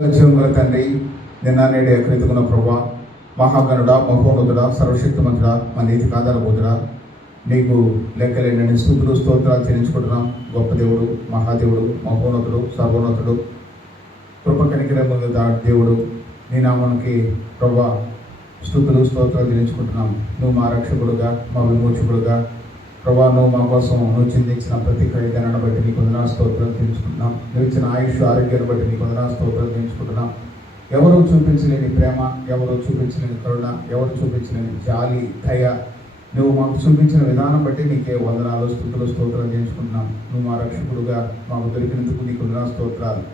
జీవముల తండ్రి, నిన్న నేడు ఎక్కడెత్తుకున్న ప్రభా, మహాగణుడా, మహోన్నతుడా, సర్వశక్తిమంతుడా, మా నీతికి ఆధారభూతుడా, నీకు లెక్కలేనని స్తుతులు స్తోత్రాలు చెల్లించుకుంటున్నాం. గొప్ప దేవుడు, మహాదేవుడు, మహోన్నతుడు, సర్వోన్నతుడు, కృప కనికరముల దేవుడు, నీ నామానికి ప్రభా స్తుతులు స్తోత్రాలు చెల్లించుకుంటున్నాం. నువ్వు మా రక్షకుడుగా, మా విమోచకుడుగా ప్రభా, నువ్వు మా కోసం నువ్వు చిందించిన ప్రతి ఖరీదాన్ని బట్టి నీకు వందనాలు స్తోత్రాలు తెలుసుకుంటున్నాం. నువ్వు ఇచ్చిన ఆయుష్ ఆరోగ్యాన్ని బట్టి నీకు వందనాలు స్తోత్రాలు తెలుసుకుంటున్నాం. ఎవరు చూపించలేని ప్రేమ, ఎవరు చూపించలేని కరుణ, ఎవరు చూపించలేని జాలి, దయ, నువ్వు మాకు చూపించిన విధానం బట్టి నీకే వందనాలు స్తుతులు స్తోత్రాలు తెలుసుకుంటున్నాం. నువ్వు మా రక్షకుడుగా మాకు దొరికినందుకు నీకు వందనాలు స్తోత్రాలు.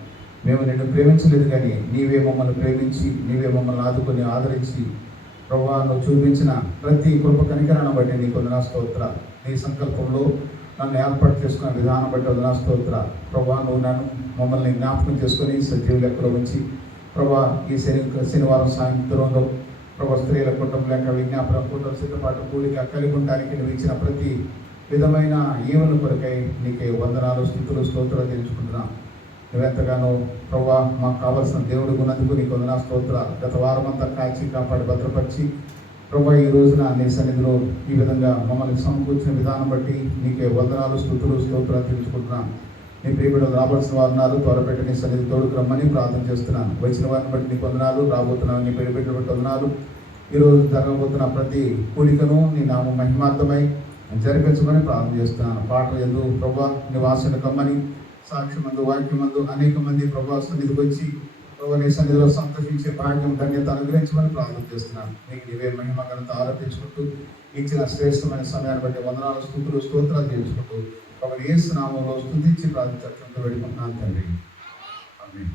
మేము నిన్ను ప్రేమించలేదు, కానీ నీవే మమ్మల్ని ప్రేమించి, నీవే మమ్మల్ని ఆదుకొని ఆదరించి ప్రభా, నువ్వు చూపించిన ప్రతి కృప కనికరాన్ని బట్టి నీకు వందనాలు స్తోత్రాలు. నీ సంకల్పంలో నన్ను ఏర్పాటు చేసుకున్న విధానం బట్టి వందనాలు స్తోత్రాలు. ప్రభా, నువ్వు నన్ను మమ్మల్ని జ్ఞాపకం చేసుకొని సజీవ లెక్కలో ఉంచి ప్రభా, ఈ శనివారం సాయంత్రంలో ప్రభా, స్త్రీల కుటుంబం లెక్క విజ్ఞాపన కుటుంబ సిద్ధపాటు కూడిక కలిగి ఉండడానికి నువ్వు ఇచ్చిన ప్రతి విధమైన ఈవెల కొరకై నీకే వందనాలు స్తుతులు స్తోత్రాలు తెలుసుకుంటున్నాం. నువ్వెంతగానో ప్రభా, మాకు కావాల్సిన దేవుడు ఉన్నందుకు నీకు వందనాలు స్తోత్రాలు. గత వారం అంతా కాచి కాపాడి భద్రపరిచి ప్రభా, ఈ రోజున నీ సన్నిధిలో ఈ విధంగా మమ్మల్ని సమకూర్చిన విధానం బట్టి నీకే వందనాలు స్తుతులు స్తోత్రాలు తెలుసుకుంటున్నాం. నీ ప్రియబిడ్డలు రావాల్సిన వారు త్వరపెట్టి నీ సన్నిధి తోడుకు రమ్మని ప్రార్థన చేస్తున్నాను. వచ్చిన వారిని బట్టి నీకు వందనాలు, రాబోతున్నాను నీ ప్రియబిడ్డలు బట్టి వందనాలు. ఈరోజు జరగబోతున్న ప్రతి కూడికను నీ నామం మహిమార్థమై జరిపించమని ప్రార్థన చేస్తున్నాను. పాటలు ఎందుకు ప్రభా నీ వాసన కమ్మని, సాక్ష్యమందు వాక్యమందు అనేక మంది ప్రభా సన్నిధికి వచ్చి ప్రభా నీ సన్నిధిలో సంతోషించే భాగ్యం ధన్యత అనుగ్రహించమని ప్రార్థన చేస్తున్నాను. నీకు నీవే మహిమ ఘనత ఆరోపించుకుంటూ ఇచ్చిన శ్రేష్టమైన సమయాన్ని బట్టి వందనాలు స్తుతులు స్తోత్రాలు తెలుసుకుంటూ ప్రభు యేసు నామములో స్తుతించి ప్రార్థించడం వేడుకుంటున్నాను తండ్రి. ఆమేన్.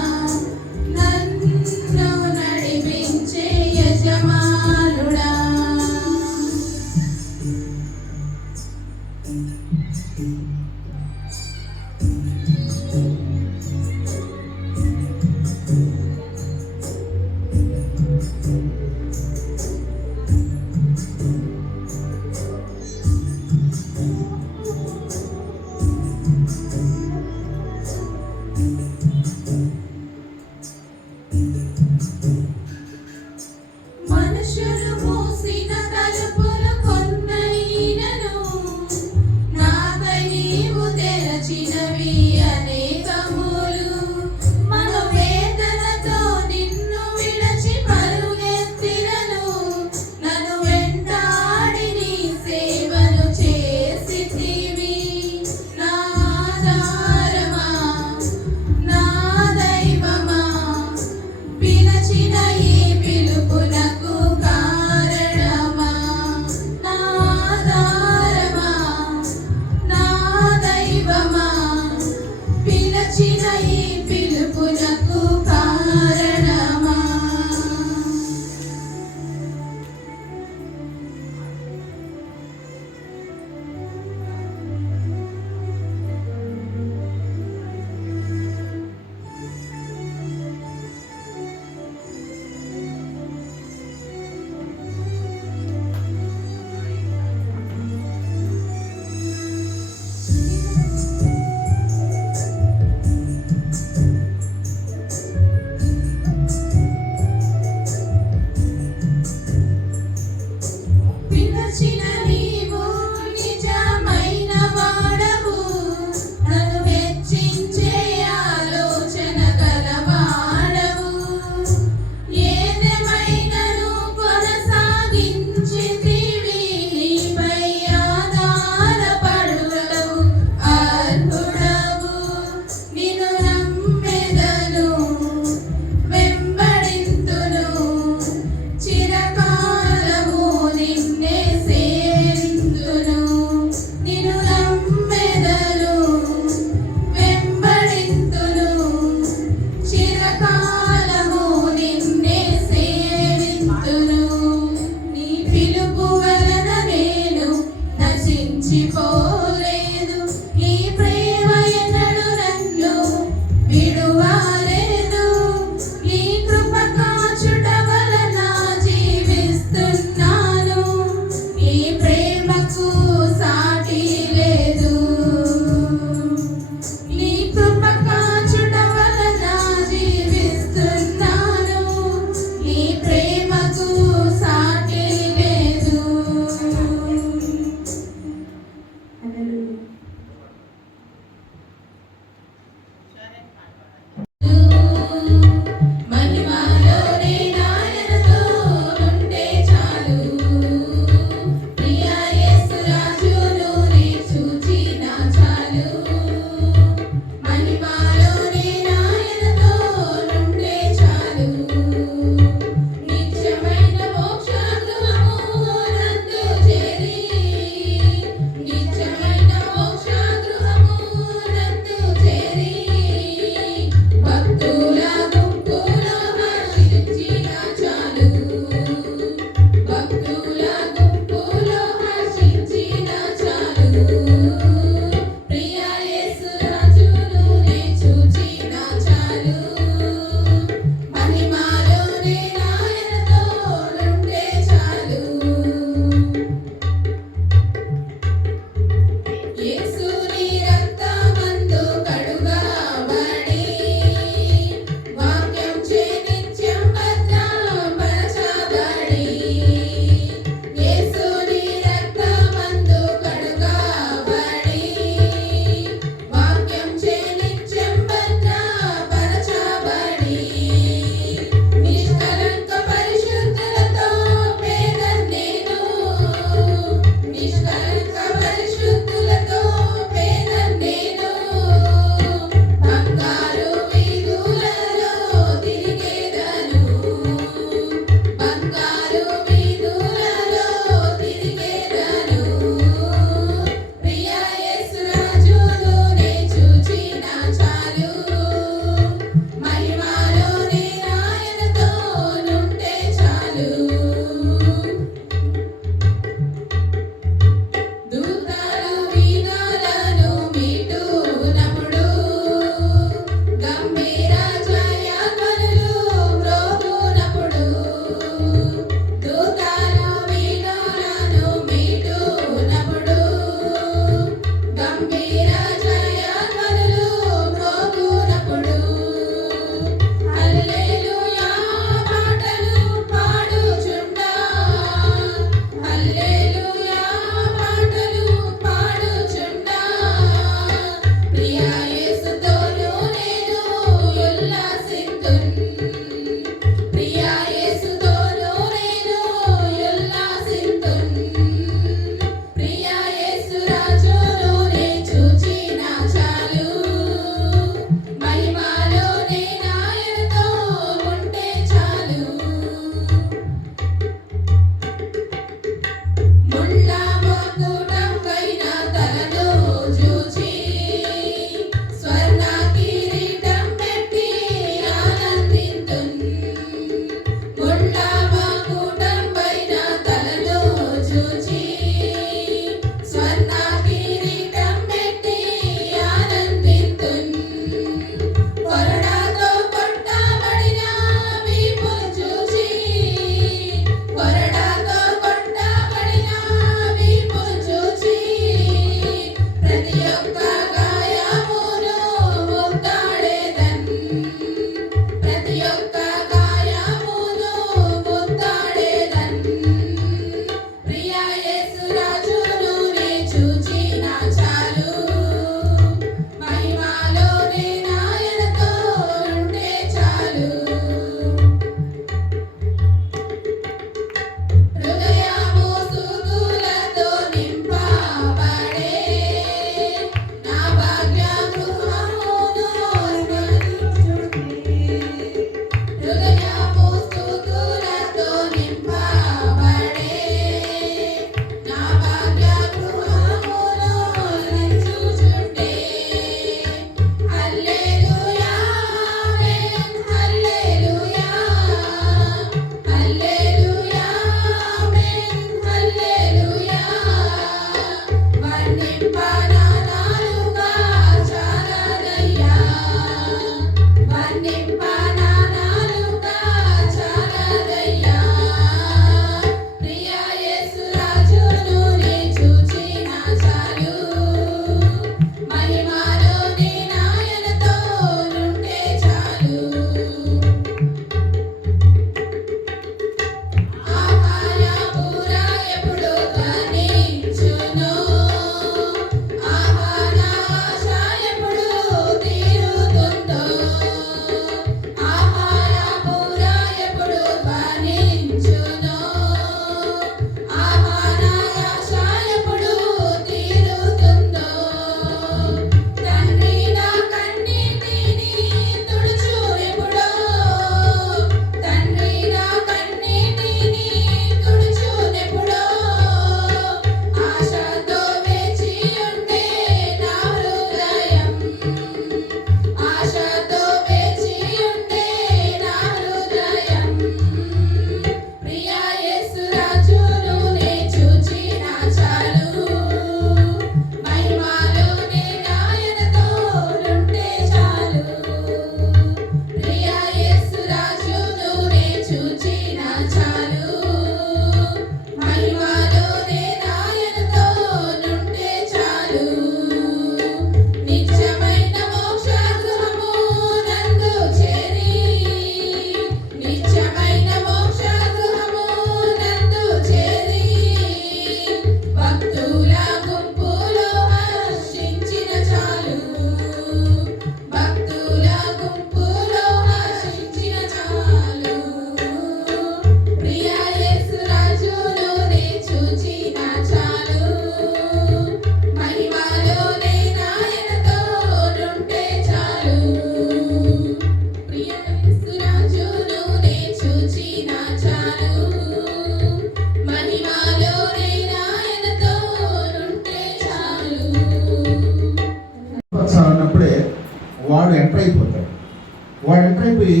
వాడు ఎంటర్ అయిపోయి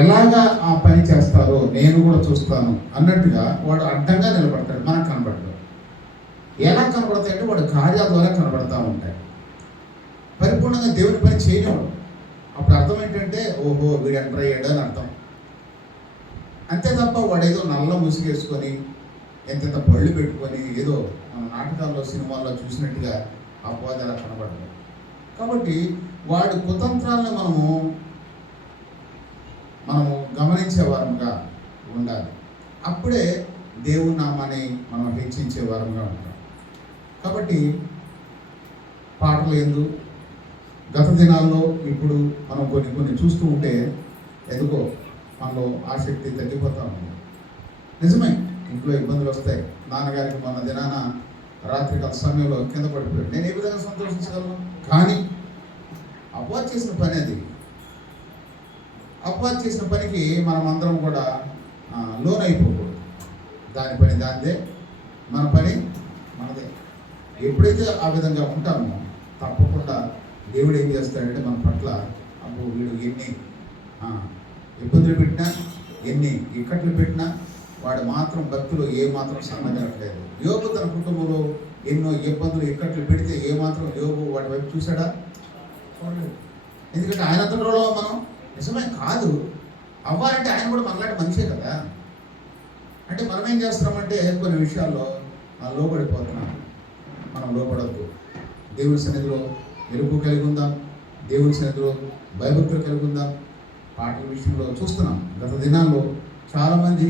ఎలాగా ఆ పని చేస్తారో నేను కూడా చూస్తాను అన్నట్టుగా వాడు అడ్డంగా నిలబడతాడు, మనకు కనబడతాడు. ఎలా కనబడతాయంటే వాడు కార్యాల ద్వారా కనబడతా ఉంటాయి. పరిపూర్ణంగా దేవుని పని చేయనివాడు. అప్పుడు అర్థం ఏంటంటే ఓహో వీడు ఎంటర్ అయ్యాడు అని అర్థం. అంతే తప్ప వాడు ఏదో నల్ల ముసుగేసుకొని ఎంతెంత బళ్ళు పెట్టుకొని ఏదో మన నాటకాల్లో సినిమాల్లో చూసినట్టుగా అపవాది అలా కనబడదు. కాబట్టి వాడి కుతంత్రాలను మనము గమనించే వారంగా ఉండాలి. అప్పుడే దేవుని నామాన్ని మనం హెచ్చించే వారంగా ఉంటాం. కాబట్టి పాటలు ఎందు గత దినాల్లో ఇప్పుడు మనం కొన్ని చూస్తూ ఉంటే ఎందుకో మనలో ఆసక్తి తగ్గిపోతూ ఉంది. నిజమే, ఇంట్లో ఇబ్బందులు వస్తాయి. నాన్నగారికి మొన్న దినాన రాత్రికాల సమయంలో కింద పడిపోయాడు. నేను ఏ విధంగా సంతోషించగలను? కానీ అపవాది చేసిన పని అది. అపవాది చేసిన పనికి మనం అందరం కూడా లోన్ అయిపోకూడదు. దాని పని దానిదే, మన పని మనదే. ఎప్పుడైతే ఆ విధంగా ఉంటామో తప్పకుండా దేవుడు ఏం చేస్తాడంటే మన పట్ల అప్పుడు వీడు ఎన్ని ఇబ్బందులు పెట్టినా, ఎన్ని ఇక్కట్లు పెట్టినా వాడు మాత్రం భక్తులు ఏమాత్రం సన్నగలట్లేదు. యోబు తన కుటుంబంలో ఎన్నో ఇబ్బందులు ఇక్కట్లు పెడితే ఏమాత్రం యోబు వాటి వైపు చూశాడా? ఎందుకంటే ఆయన అంతలో మనం నిజమే కాదు అవ్వాలంటే ఆయన కూడా మనలాంటి మనిషే కదా. అంటే మనం ఏం చేస్తున్నామంటే కొన్ని విషయాల్లో లోపడిపోతున్నాం. మనం లోపడద్దు. దేవుని సన్నిధిలో మెరుపు కలిగి ఉందాం, దేవుని సన్నిధిలో భయభక్తులు కలిగి ఉందాం. పాటల విషయంలో చూస్తున్నాం గత దినాల్లో చాలామంది,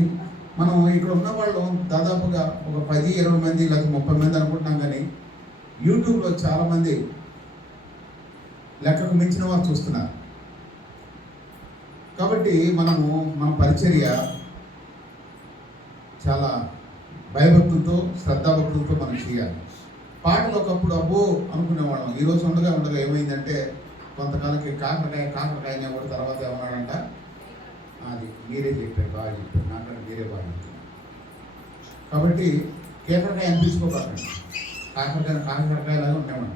మనం ఇక్కడ ఉన్న వాళ్ళు దాదాపుగా ఒక 10-20 మంది లేకపోతే 30 మంది అనుకుంటున్నాం, కానీ యూట్యూబ్లో చాలామంది లెక్కకు మించిన వారు చూస్తున్నారు. కాబట్టి మన పరిచర్య చాలా భయభక్తులతో శ్రద్ధాభక్తులతో మనం చేయాలి. పాటలు ఒకప్పుడు అబ్బో అనుకునేవాళ్ళం. ఈరోజు ఉండగా ఏమైందంటే కొంతకాలకి కాకరకాయ అనేవాడు. తర్వాత ఏమన్నాడంట, అది మీరే చెప్పారు, బాగా చెప్పారు, నాకంటే మీరే బాగా చెప్పారు. కాబట్టి కేకరకాయ అనిపించుకోకండి, కాకరకాయలాగా ఉండేవాడు.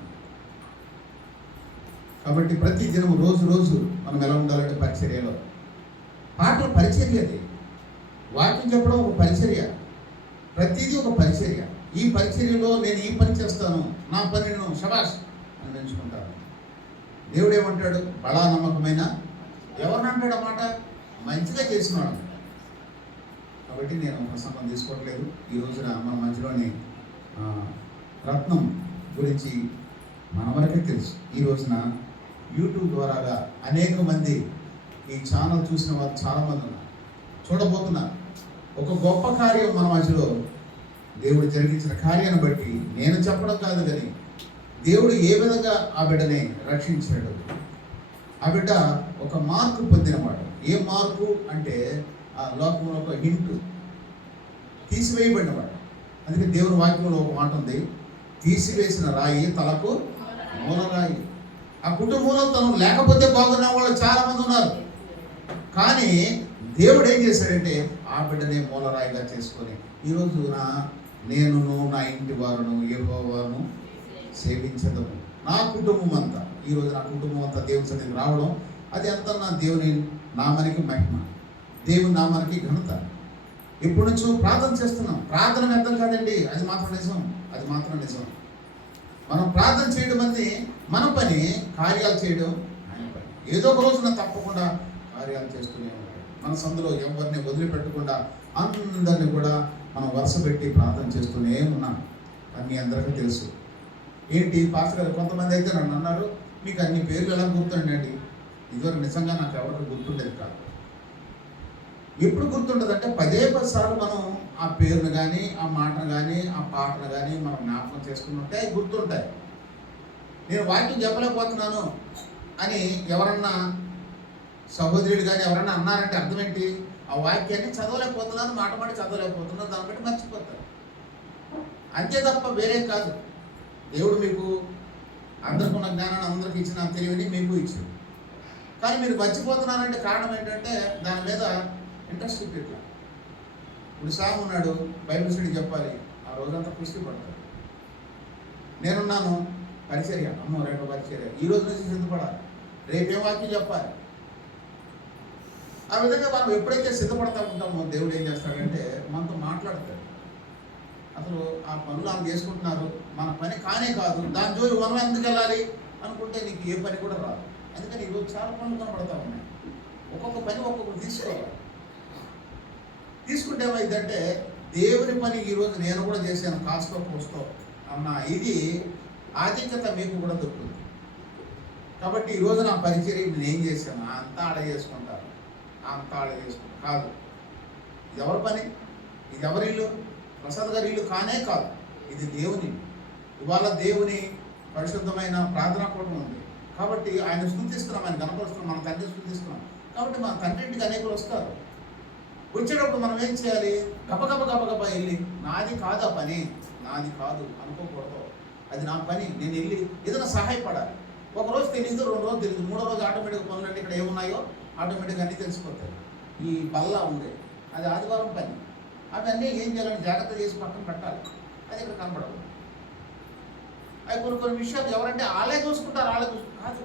కాబట్టి ప్రతి దినం రోజు మనం ఎలా ఉండాలంటే పరిచర్యలో పాటల పరిచర్య, అది వాక్యం చెప్పడం ఒక పరిచర్య, ప్రతిదీ ఒక పరిచర్య. ఈ పరిచర్యలో నేను ఈ పని చేస్తాను, నా పని నేను శబాష్ అని ఎంచుకుంటాను. దేవుడు ఏమంటాడు? బలా నమ్మకమైన ఎవరినంటాడు అన్నమాట? మంచిగా చేసినాడు. కాబట్టి నేను ప్రసంగం తీసుకోవట్లేదు. ఈ రోజున మన మధ్యలోని రత్నం గురించి మన వరకే తెలుసు. ఈ రోజున యూట్యూబ్ ద్వారాగా అనేక మంది ఈ ఛానల్ చూసిన వారు చాలామంది ఉన్నారు, చూడబోతున్నారు. ఒక గొప్ప కార్యం మన మధ్యలో దేవుడు జరిగించిన కార్యాన్ని బట్టి నేను చెప్పడం కాదు, కానీ దేవుడు ఏ విధంగా ఆ బిడ్డని రక్షించాడు. ఆ బిడ్డ ఒక మార్కు పొందినవాడు. ఏ మార్కు అంటే ఆ లోకంలో ఒక హింటు తీసివేయబడినవాడు. అందుకే దేవుని వాక్యంలో ఒక మాట ఉంది, తీసివేసిన రాయి తలకు మూలరాయి. ఆ కుటుంబంలో తను లేకపోతే బాగున్న వాళ్ళు చాలా మంది ఉన్నారు, కానీ దేవుడు ఏం చేశాడంటే ఆ బిడ్డనే మూలరాయిగా చేసుకొని ఈరోజు నేనును నా ఇంటి వారును యెహోవాను సేవించదము. నా కుటుంబం అంతా, ఈరోజు నా కుటుంబం అంతా దేవుని సన్నిధికి రావడం, అది అంతా నా దేవుని నామానికి మహిమ, దేవుని నామానికి ఘనత. ఎప్పటి నుంచో ప్రార్థన చేస్తున్నాం. ప్రార్థన వ్యర్థం కాదండి, అది మాత్రం నిజం. మనం ప్రార్థన చేయడం అనేది మన పని, కార్యాలు చేయడం ఆయన పని. ఏదో ఒక రోజున తప్పకుండా కార్యాలు చేస్తూనే ఉంటాం. మన సందులో ఎవరిని వదిలిపెట్టకుండా అందరినీ కూడా మనం వరుస పెట్టి ప్రార్థన చేస్తూనే ఉన్నాం. అని అందరికీ తెలుసు. ఏంటి పాస్టర్ గారు, కొంతమంది అయితే నన్ను అన్నారు, మీకు అన్ని పేర్లు ఎలా గుర్తుండండి? ఇదివరకు నిజంగా నాకు ఎవరికి గుర్తుండేది కాదు. ఎప్పుడు గుర్తుండదంటే 10 సార్లు మనం ఆ పేరును కానీ, ఆ మాటను కానీ, ఆ పాటను కానీ మనం జ్ఞాపకం చేసుకుంటుంటే అవి గుర్తుంటాయి. నేను వాక్యం చెప్పలేకపోతున్నాను అని ఎవరన్నా సహోదరుడు కానీ ఎవరన్నా అన్నారంటే అర్థం ఏంటి? ఆ వాక్యాన్ని చదవలేకపోతున్నాను, మాట చదవలేకపోతున్నాను, దాన్ని బట్టి మర్చిపోతారు. అంతే తప్ప వేరే కాదు. దేవుడు మీకు అందరికీ ఉన్న జ్ఞానాన్ని అందరికి ఇచ్చిన తెలివిని మీకు ఇచ్చాడు, కానీ మీరు మర్చిపోతున్నారంటే కారణం ఏంటంటే దాని మీద ఇంట్రెస్ట్ చూపించట్లా. ఇప్పుడు సాము ఉన్నాడు, బైబిల్ స్టడీ చెప్పాలి, ఆ రోజంతా పుష్టి పడతాడు. నేనున్నాను, పరిచర్య, రేపు పరిచర్య, ఈ రోజు నుంచి సిద్ధపడాలి, రేపేం వాక్యం చెప్పాలి, ఆ విధంగా మనం ఎప్పుడైతే సిద్ధపడతా ఉంటామో దేవుడు ఏం చేస్తాడంటే మనతో మాట్లాడతాడు. అసలు ఆ పనులు ఆమె చేసుకుంటున్నారు, మన పని కానే కాదు, దాని జోలి మనం ఎందుకు వెళ్ళాలి అనుకుంటే నీకు ఏ పని కూడా రాదు. అందుకని ఈరోజు చాలా పనులు కనబడతా ఉన్నాయి. ఒక్కొక్క పని ఒక్కొక్కరు తీసుకోవాలి. తీసుకుంటే ఏమైందంటే దేవుని పని ఈరోజు నేను కూడా చేశాను కాస్తో కోస్తో అన్న ఇది ఆధిక్యత మీకు కూడా దొరుకుతుంది. కాబట్టి ఈరోజు నా పరిచర్య నేను ఏం చేశాను అంతా ఆడ చేసుకుంటారు, అంతా ఆడ చేసుకుంటారు కాదు. ఇది ఎవరి పని? ఇది ఎవరి ఇల్లు? ప్రసాద్ గారి ఇల్లు కానే కాదు, ఇది దేవుని. ఇవాళ దేవుని పరిశుద్ధమైన ప్రార్థనా కూటం ఉంది కాబట్టి ఆయన స్తుతిస్తున్నాం, ఆయన గణపరుస్తున్నాం, మన తండ్రి స్తుతిస్తున్నాం. కాబట్టి మన తండ్రి ఇంటికి అనేకులు వస్తారు. వచ్చేటప్పుడు మనం ఏం చేయాలి? గబగబ వెళ్ళి నాది కాదు ఆ పని, నాది కాదు అనుకోకూడదు, అది నా పని, నేను వెళ్ళి ఏదైనా సహాయపడాలి. ఒకరోజు తెలియదు, 2 రోజులు తెలియదు, 3వ రోజు ఆటోమేటిక్గా పనులంటే ఇక్కడ ఏమున్నాయో ఆటోమేటిక్గా అన్నీ తెలిసిపోతాయి. ఈ బల్లా ఉంది, అది ఆదివారం పని, అవన్నీ ఏం చేయాలని జాగ్రత్త చేసి పక్కన పెట్టాలి. అది ఇక్కడ కనపడదు. అవి కొన్ని విషయాలు ఎవరంటే వాళ్ళే చూసుకుంటారు, కాదు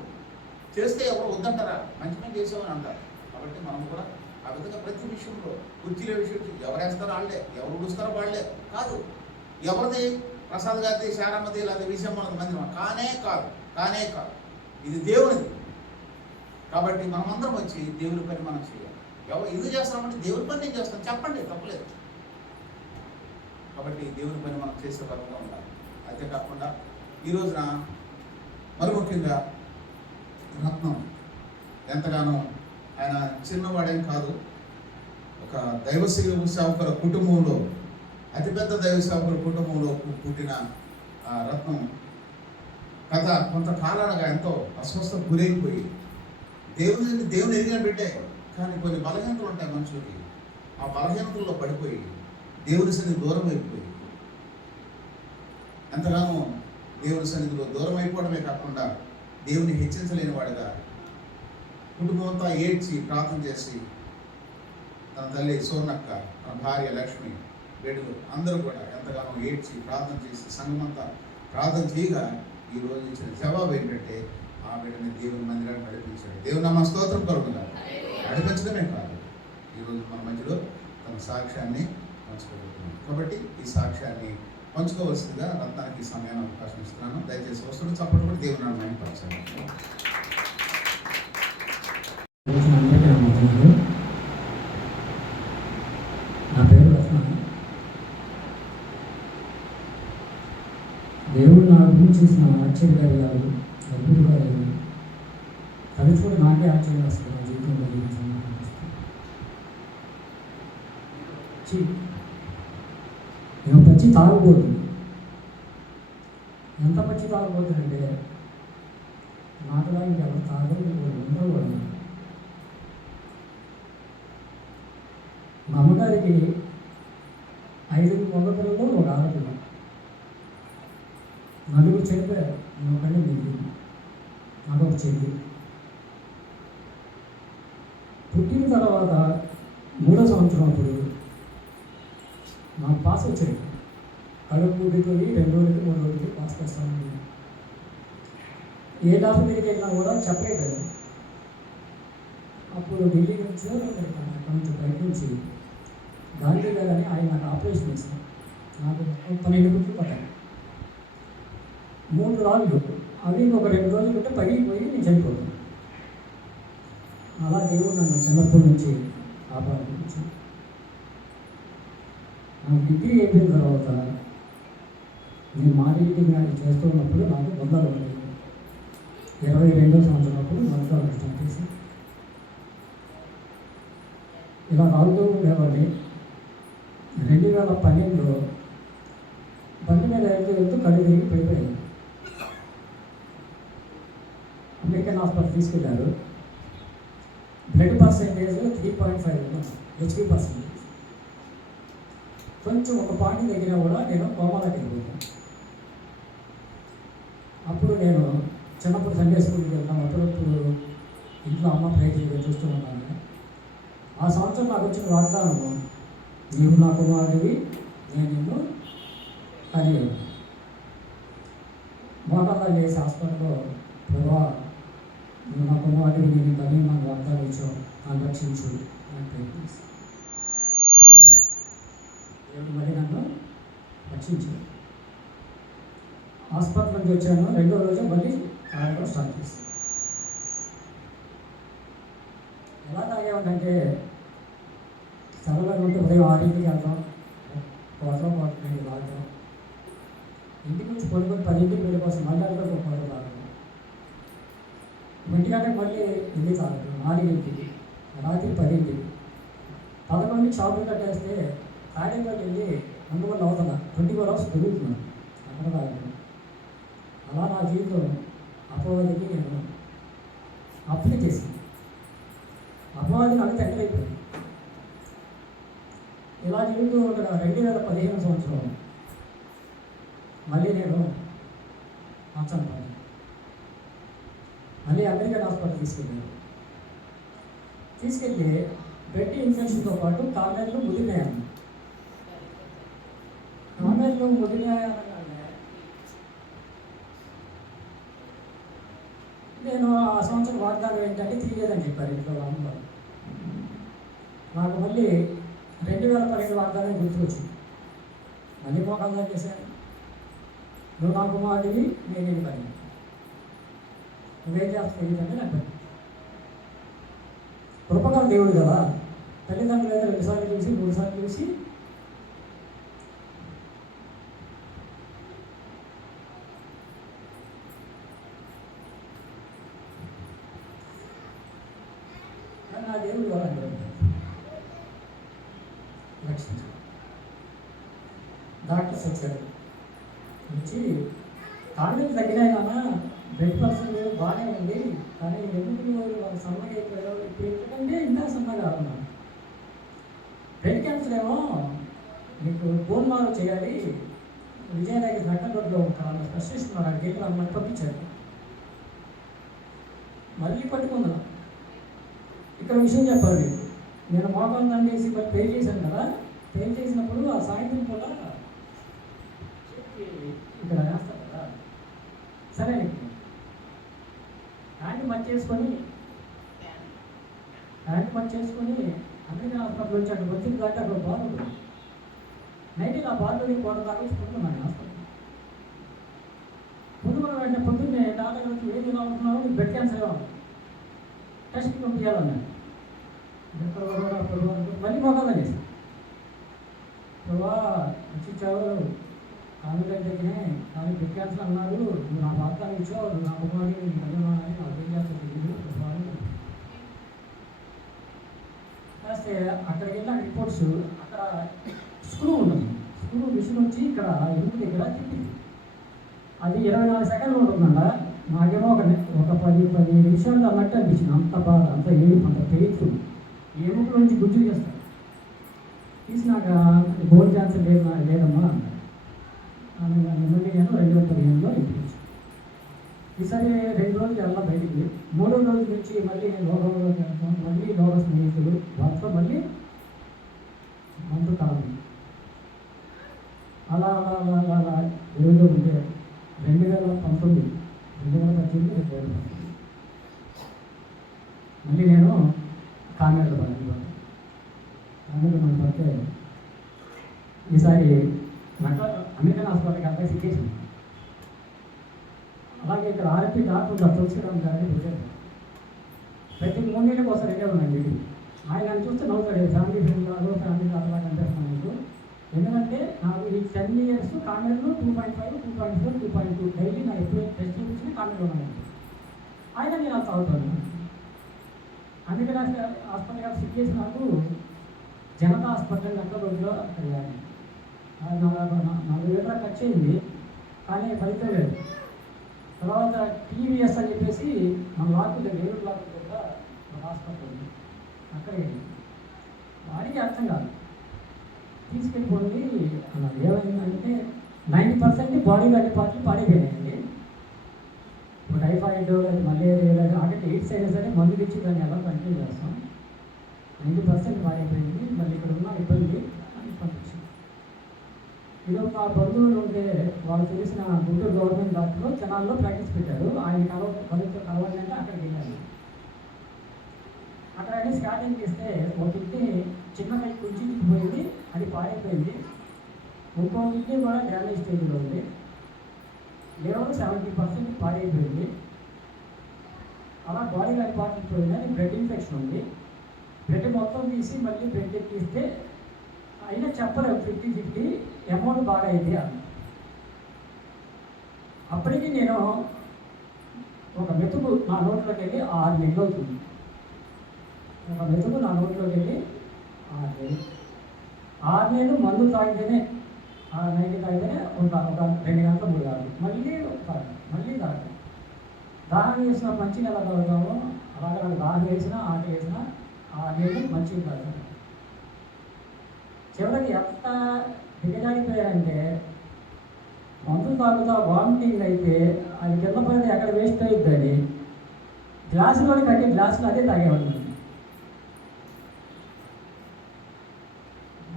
చేస్తే ఎవరు వద్దంటారా, మంచి పని చేసామని అంటారు. కాబట్టి మనం కూడా ఆ విధంగా ప్రతి విషయంలో కుర్చీల విషయం ఎవరు వేస్తారో వాళ్ళే, ఎవరు ఉడుస్తారో వాళ్ళే, కాదు ఎవరిది ప్రసాద్ గారిది, శారమ్మది, లేదా విషయం మంది కానే కాదు, ఇది దేవునిది. కాబట్టి మనమందరం వచ్చి దేవుని పని మనం చేయాలి. ఎవరు ఇది చేస్తామంటే దేవుని పని నేను చేస్తాను చెప్పండి, తప్పలేదు. కాబట్టి దేవుని పని మనం చేసే పరంగా ఉండాలి. అంతేకాకుండా ఈ రోజున మరి ముఖ్యంగా రత్నం ఎంతగానో ఆయన చిన్నవాడేం కాదు, ఒక దైవ సేవకుల కుటుంబంలో, అతిపెద్ద దైవ సేవకుల కుటుంబంలో పుట్టిన రత్నం కథ కొంతకాలాలుగా ఎంతో అస్వస్థ గురైపోయి దేవుని ఎరిగిన బిడ్డే, కానీ కొన్ని బలహీనతలు ఉంటాయి మనుషులకి. ఆ బలహీనతల్లో పడిపోయి దేవుని సన్నిధి దూరం అయిపోయి, ఎంతగానో దేవుని సన్నిధిలో దూరం అయిపోవడమే కాకుండా దేవుని హెచ్చించలేని వాడిగా కుటుంబం అంతా ఏడ్చి ప్రార్థన చేసి, తన తల్లి సోర్ణక్క, తన భార్య లక్ష్మి, బిడ్డలు అందరూ కూడా ఎంతగానో ఏడ్చి ప్రార్థన చేసి సంఘమంతా ప్రార్థన చేయగా ఈరోజు ఇచ్చిన జవాబు ఏంటంటే ఆ బిడ్డని దేవుని మందిరాన్ని నడిపించాడు. దేవుని నామ స్తోత్రం కలుగుగా. నడిపించడమే కాదు, ఈరోజు మన మధ్యలో తన సాక్ష్యాన్ని పంచుకోబోతున్నాం. కాబట్టి ఈ సాక్ష్యాన్ని పంచుకోవలసిందిగా రత్నానికి ఈ సమయాన్ని అవకాశం ఇస్తున్నాను. దయచేసి వస్తున్న చప్పట్లు కూడా దేవుని నామాన్ని పంచాలి. నా పేరు రత్న. దేవుడు నా గురించి చేసిన ఆశ్చర్యకార్యాలు అద్భుతకార్యాలు కలిసి కూడా నాకే ఆశ్చర్యం వస్తుంది. నా జీవితంలో నేను పచ్చి తాగబోతుంది. ఎంత పచ్చి తాగబోతుందంటే నాకులా ఇంకెవరు తాగదు, ఉండరు కూడా. మా అమ్మగారికి 5 మగపిల్లలు, ఒక ఆడపిల్ల. 4 చనిపోయారు, నేను ఒకళ్ళే మిగిలింది. నాకొక చెల్లి. పుట్టిన తర్వాత 3వ సంవత్సరం అప్పుడు నాకు పాస్ వచ్చాయి. కడుపు ఊడిపోయి 2 రోజులకి 3 రోజులకి పాస్ చేస్తాను. ఏ డాక్టర్ దగ్గరికి వెళ్ళినా కూడా చెప్పలేదు. అప్పుడు ఢిల్లీ నుంచి అక్కడ నుంచి బయట నుంచి గాంధీ గారు అని ఆయన నాకు ఆపరేషన్ చేశారు. నాకు 12 గుట్లు పట్టాను. 3 రాళ్ళు అవి ఒక 2 రోజులు ఉంటే పగిలిపోయి నేను చనిపోతాను. అలా దేవుడు నన్ను చిన్నప్పటి నుంచి కాపాడుతుంది. నాకు డిగ్రీ అయిపోయిన తర్వాత నేను మార్కెటింగ్ చేస్తూ ఉన్నప్పుడు నాకు బంధాలు ఉండేవి. 22వ సంవత్సరం అప్పుడు బంధాలు స్టార్ట్ చేసి ఇలా రాలుతూ ఉండేవాడిని. 2012లో బండి మీద వెళ్తూ కళ్ళు తిరిగి పడిపోయింది. అమెరికన్ హాస్పిటల్ తీసుకెళ్ళారు. Blood percentage 3.5 HP percentage. కొంచెం ఒక పాయింట్ దగ్గర కూడా నేను కోమాలోకి వెళ్ళిపోయాను. అప్పుడు నేను చిన్నప్పుడు సండే స్కూల్కి వెళ్తాను. అప్పుడప్పుడు ఇంట్లో అమ్మ ప్రయత్నం చూస్తూ ఉన్నాను. ఆ సంవత్సరం నాకు వచ్చిన వాగ్దానం, నీవు నా కుమారుడివి, నేను నిన్ను కలిగాను. మోకాళ్ళ లేసి హాస్పిటల్లో, ప్రభా నువ్వు నా కుమారుడివి, నేను కలిగి నాకు వాగ్దానం ఇచ్చావు, నన్ను రక్షించు అని ప్రయత్నిస్తాను. దేవుడు మళ్ళీ నన్ను రక్షించాడు. హాస్పిటల్ నుంచి వచ్చాను, రెండో రోజు మళ్ళీ తాగడం స్టార్ట్ చేశాను. ఎలా తాగేవాడంటే చల్లగా ఉంటే ఉదయం 6కి వెళ్తాం, కోటలో కోటకి తాగడం, ఇంటికి నుంచి పడుకొని 10కి వెళ్ళిపోతాం, మళ్ళీ ఒక కోట తాగడం, 1 గంటకి మళ్ళీ వెళ్ళి తాగడం, 4కి, రాత్రి 10కి, 11కి షాపులు కట్టేస్తే తాగేతో వెళ్ళి అందువల్ల అవతల 24 hours తిరుగుతున్నాను అక్కడ తాగడం. అలా నా జీవితం అపవాదికి నేను అప్లై చేశాను. అపవాదికి అది తగ్గరైపోయింది. ఇలా జరుగుతూ ఉండగా 2015 సంవత్సరం మళ్ళీ నేను మంచం పడ్డాను. మళ్ళీ అమెరికన్ హాస్పిటల్ తీసుకెళ్ళి బ్లడ్ ఇన్ఫెక్షన్తో పాటు కామెర్లు ముదిరినాయను. కామెర్లు ముదిరినాయనగానే నేను ఆ సంవత్సరం వాగ్దానం ఏంటంటే తీయలేదని చెప్పారు ఇంట్లో అమ్మగారు. నాకు మళ్ళీ 2012 వాగ్దానం గుర్తుకొచ్చింది. మళ్ళీ మోకాలు చేశాను. నువ్వు నా కుమారుడివి, నేనేం పని, నువ్వేం చేస్తావు ఏంటంటే నాకు కృపగల దేవుడు కదా. తల్లిదండ్రులు అయితే 2 సార్లు చూసి 3 సార్లు చూసి నా దేవుడు కావాలంటే రక్షించారు. డాక్టర్స్ వచ్చారు, వచ్చి కాళ్ళు తగ్గినాయినా బ్లడ్ పర్సెంట్ బాగానే ఉంది, కానీ ఎందుకు వాళ్ళు సన్నగా అయిపోయారు, ఇప్పుడు ఎందుకంటే ఇంకా సన్నగా ఉన్నారు. బ్లడ్ క్యాన్సర్ ఏమో మీకు బోన్ మారో చేయాలి, విజయనగర్ నక్కల్ రోడ్లో ఒక స్పెషలిస్ట్ ఉన్నారు, అక్కడికి వెళ్ళి వాళ్ళు మళ్ళీ పంపించారు. మళ్ళీ పట్టుకుందా. ఇక్కడ విషయం చెప్పాలి, నేను మోకాలు దండేసి మరి పే చేశాను కదా, పే చేసినప్పుడు ఆ సాయంత్రం కూడా ఇక్కడ వేస్తారు కదా, సరే హ్యాండ్ మర్చేసుకొని అమెరికన్ హాస్పిటల్ వచ్చి అక్కడ వచ్చిన దాకా అక్కడ బాగుంటుంది. నైట్ ఆ బాధలోకి పోవడం దాకా పుట్టుకున్నాను హాస్పిటల్. పుట్టుకున్న వెంటనే పొద్దున్నే డాక్టర్ వచ్చి ఏది ఎలా ఉంటున్నావు, నీకు బ్లడ్ క్యాన్సర్ ఏమో టెస్ట్కి పంపించాలన్నాడు. మళ్ళీ మోకాలు చేసి ప్రభా వచ్చిచ్చావు, కామెడీ దగ్గరే కానీ బ్లడ్ క్యాన్సర్ అన్నారు, నువ్వు నా వార్తలు ఇచ్చావు, నువ్వు నా కుమారుడు నేను కళ్యాణాన్ని నాకు ఏం చేస్తా తెలియదు కాస్తే అక్కడికి వెళ్ళిన రిపోర్ట్స్ అక్కడ స్క్రూ ఉన్నది. స్క్రూ మిషన్ వచ్చి ఇక్కడ ఇంటి దగ్గర తిప్పింది. అది 24 సెకండ్లు ఉంటుందంట. నాకేమో ఒక 10 నిమిషాలు అన్నట్టు అనిపించింది. అంత బాధ, అంత ఏడుపు, అంత పెయిన్ఫుల్. ఎముకల నుంచి గుజ్జు చేస్తాను తీసినాక బోన్ క్యాన్సర్ లేదమ్మా అన్నారు. మళ్ళీ నేను 2015లో ఇంటికి వచ్చాను. ఈసారి 2 రోజులు వెళ్ళా బయటికి. 3వ రోజు నుంచి మళ్ళీ నేను లోకంలోకి వెళ్తాను. మళ్ళీ లోక స్నేహితులు వాళ్ళతో మళ్ళీ మందు కాదు. అలా అలా అలా అలా అలా రోజు ఉంటే 2019 మళ్ళీ నేను కామెడీలో పడితే ఈసారి నాకు అమెరికన్ హాస్పిటల్కి అబ్బాయి సిచ్యువేషన్. అలాగే ఇక్కడ ఆర్పి డాక్టర్ తులసిరామ్ గారిని పెట్టారు. ప్రతి 3 నెలలకు ఒకసారి రెడీ ఉన్నాను. ఆయన చూస్తే నవ్వుతాడు, ఫ్యామిలీ ఫ్రెండ్ కాదు, ఫ్యామిలీ అలా కనిపిస్తున్నాను మీకు. ఎందుకంటే నాకు ఈ 10 years కామెడీలో 2.5, 2.4, 2.2 డైలీ నా ఎప్పుడైతే టెస్ట్ చూపించిన కామెడీలో ఉన్నాను. ఆయన నేను అంత అవుతాను. అందుకని హాస్పిటల్ గారు సిక్ చేసి నాకు జనతా హాస్పిటల్ అక్కడ రోజులో వెళ్ళాలి. 4,000 ఖర్చు అయింది, కానీ ఫలితం లేదు. తర్వాత టీవీఎస్ అని చెప్పేసి మన లాక్కులు వేరు లాక్కులు కూడా ఒక హాస్పిటల్ ఉంది, అక్కడికి వాడికి అర్థం కాదు. తీసుకెళ్ళిపోండి అన్నారు. ఏమైందంటే 90% బాడీలో అన్ని పార్ట్లు పాడైపోయినాయండి. ఇప్పుడు టైఫాయిడ్, మలేరియా, అక్కడ ఎయిడ్స్ అయినా సరే మందులు ఇచ్చి దాన్ని ఎలా కంటిన్యూ చేస్తాం. 90% పాడైపోయింది. మళ్ళీ ఇక్కడ ఉన్న ఇబ్బంది అని పంపించాం. ఇది మా బంధువులు ఉంటే వాళ్ళు తెలిసిన గుంటూరు గవర్నమెంట్ డాక్టర్ ఛానల్లో ప్రాక్టీస్ పెట్టారు. ఆయన కలవండి అంటే అక్కడికి వెళ్ళాను. అక్కడ అన్ని స్కానింగ్ చేస్తే ఒక కిడ్నీ చిన్నగా కుంచిపోయింది, అది పాడైపోయింది. ఇంకో కిడ్నీ కూడా డ్యామేజ్ స్టేజ్లో ఉంది. లివర్ 70% పాడైపోయింది. అలా బాడీలో అన్ని పార్ట్లు పోయిందని బ్లడ్ ఇన్ఫెక్షన్ ఉంది. బ్లడ్ మొత్తం తీసి మళ్ళీ బ్లడ్ ఎక్కిస్తే అయినా చెప్పలేవు 50-50 అమౌంట్ బాగా అయింది అని. అప్పటికి నేను ఒక మెతుకు నా నోట్లోకి వెళ్ళి 6 నెలలు అవుతుంది. ఒక మెతుకు నా నోట్లోకి వెళ్ళి 6 నెలలు. 6 నెలలు మందు తాగితేనే నైట్ తాగితేనే ఉంటాను. ఒక 2 గంటలు 3 గంటలు మళ్ళీ తాగాలి, మళ్ళీ తాగాలి. దాహం వేసిన మంచిగా ఎలా తాగుతామో అలాగే నాకు దాహం వేసినా ఆట వేసినా 6 నెలలు మంచిగా తాగాలి. చివరికి ఎంత దిగజారిపోయారంటే మందులు తాగుతా వామిటింగ్ అయితే అది కింద పడితే ఎక్కడ వేస్ట్ అవుతుందని గ్లాసులో కట్టే గ్లాసులు అదే తాగేవాళ్ళు.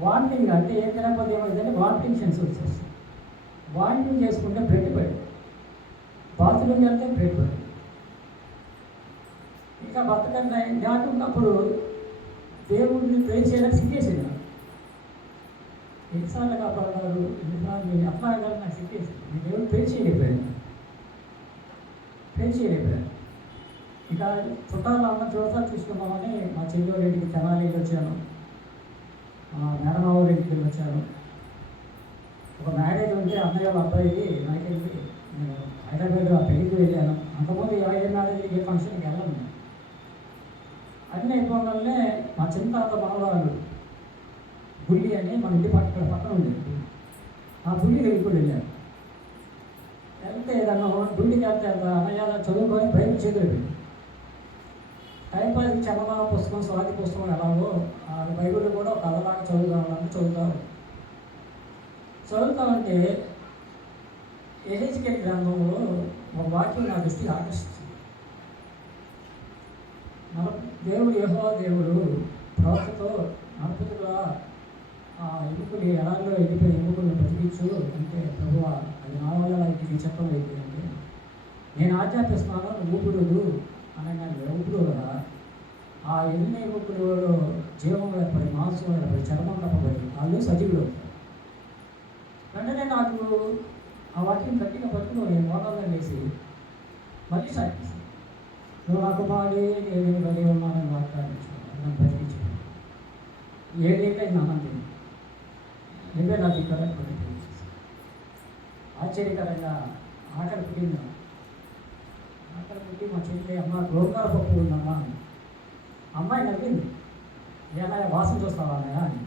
వామిటింగ్ అంటే ఏం తినకపోతే ఏమైందంటే వామిటింగ్ సెన్సర్స్ వస్తుంది. వామిటింగ్ చేసుకుంటే బ్లడ్ పడి, బాత్రూమ్కి వెళ్తే బ్లడ్ పడి, ఇంకా బతకండి నాకు అప్పుడు దేవుడిని ప్రే చేయడానికి సిగ్గేసింది. ఎన్నిసార్లు కాపాడారు, ఎన్నిసార్లు మీరు అట్లా కానీ నాకు సిగ్గేసింది. మీ దేవుడు ప్రే చేయలేకపోయాను. ఇక చుట్టాలు అన్న చూడసారి చూసుకుందామని మా చెల్లి ఇంటికి తెనాలికి వచ్చాను, మేనమావ ఇంటికి వెళ్ళి వచ్చాను. ఒక మ్యారేజ్ ఉంటే అన్నయ్య వాళ్ళ అబ్బాయికి నాకెళ్ళి నేను హైదరాబాద్ ఆ పెళ్ళికి వెళ్ళాను. అంతకుముందు ఏ మ్యారేజ్కి ఏ ఫంక్షన్కి వెళ్ళను. అన్నీ అయిపోగానే మా చిన్న తాత మనవరాలు గుళ్ళి అని మన ఇంటి పక్కన ఉండేది. ఆ గుళ్ళి దగ్గరికి వెళ్ళాను. వెళ్తే నన్ను గుళ్ళికి వెళ్తే అన్నయ్య చదువుకొని బయటకు చేతులు పెట్టి టైంపాస్కి చందమామ పుస్తకం, స్వాతి పుస్తకం ఎలాగో ఆ బైబిల్ కూడా ఒక కథలాగా చదువుతామంటే ఎహెచ్కేల్ గ్రంథంలో ఒక వాక్యం నా దృష్టికి ఆకర్షించింది. దేవుడు యెహోవా దేవుడు ప్రవక్తతో నలుపుతుగా ఎముకలు ఎడారిలో వెళ్ళిపోయిన ఎముకలను బతికించు అంటే, ప్రభువా అది నా వల్ల ఇది చెప్పలేదు అంటే, నేను ఆజ్ఞాపిస్తున్నాను ఊపిరులు అనగానే ఊపిరు కదా ఆ ఎన్ని ఎముకలు జీవం ఏర్పడి, మాంసం ఏర్పడి, చర్మం తప్పబడి వాళ్ళు సజీవులు అవుతారు. వెంటనే నాకు ఆ వాక్యం గట్టిగా పట్టుకుని నేను మోటార్లో వేసి మళ్ళీ సాగిస్తాను. నువ్వు నాకు బాడి నేను బలి ఉన్నానని వాక్యాన్ని నన్ను బతికించు. 7 ఏళ్ళకి నానంది నువ్వే నాకు ఇక్కడ ఆశ్చర్యకరంగా ఆకలి పుట్టిందా. ఆకలి పుట్టి మా చెల్లి అమ్మ గోంగూర పప్పు ఉందమ్మా అమ్మాయి నవ్వింది. ఏమన్నా వాసన చూస్తావా అన్నయ్య అని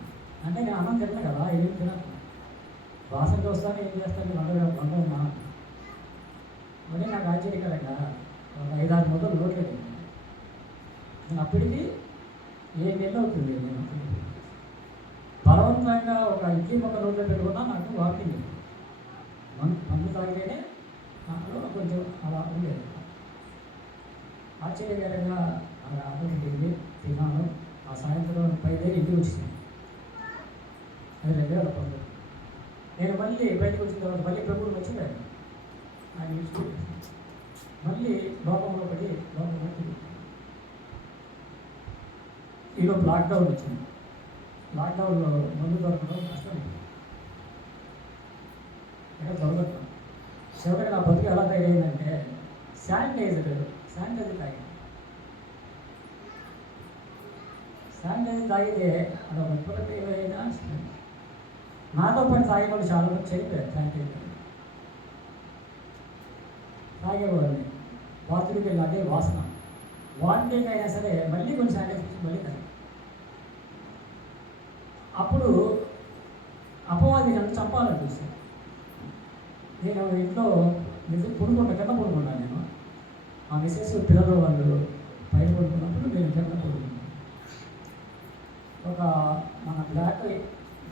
అంటే, నేను అన్నం తిన్నా కదా, ఏం తినను, వాసన చూస్తాను ఏం చేస్తాను వండమ్మా మరి. నాకు ఆశ్చర్యకరంగా ఒక 5-6 మొదలు నోట్లేదు. నేను అప్పటికి 7 నెలలు అవుతుంది. నేను బలవంతంగా ఒక ఇడ్లీ మొక్క నోట్లో పెట్టుకున్నా నాకు వాకింగ్ మందు తాగితేనే నాకు కొంచెం అలా ఉండేది. ఆశ్చర్యకరంగా అలా ఆటోమేటిక్గా తిన్నాను. ఆ సాయంత్రం 5 ఇంటికి వచ్చింది. అది 2010. నేను మళ్ళీ బయటకు వచ్చిన తర్వాత మళ్ళీ ప్రభువులు వచ్చిందాను. ఆయన విడిచిపెట్టి మళ్ళీ లోకంలో పడి ఈలోపు లాక్డౌన్ వచ్చింది. లాక్డౌన్లో మందు దొరకడం కష్టమైంది. ఇక్కడ దొరకటం చివరికి నా బతుకు ఎలా తయారైందంటే శానిటైజర్ తాగి శానిటైజర్ తాగితే అది ఒక విపరీతమైన నాతో పాటు తాగిన వాళ్ళు చాలా మంది చనిపోయారు. శానిటైజర్ తాగేవాడిని బాత్రూమ్కి వెళ్ళి అదే వాసన వాంటింగ్ అయినా సరే మళ్ళీ కొన్ని శానిటైజర్ మళ్ళీ తాగి. అప్పుడు అపవాది నన్ను చంపాలనిపిస్తుంది. నేను ఇంట్లో కింద పడుకున్నాను. నేను ఆ మిసెస్ పిల్లలు వాళ్ళు పైన పడుకున్నప్పుడు నేను కింద పడుకున్నాను. ఒక మన బ్లాక్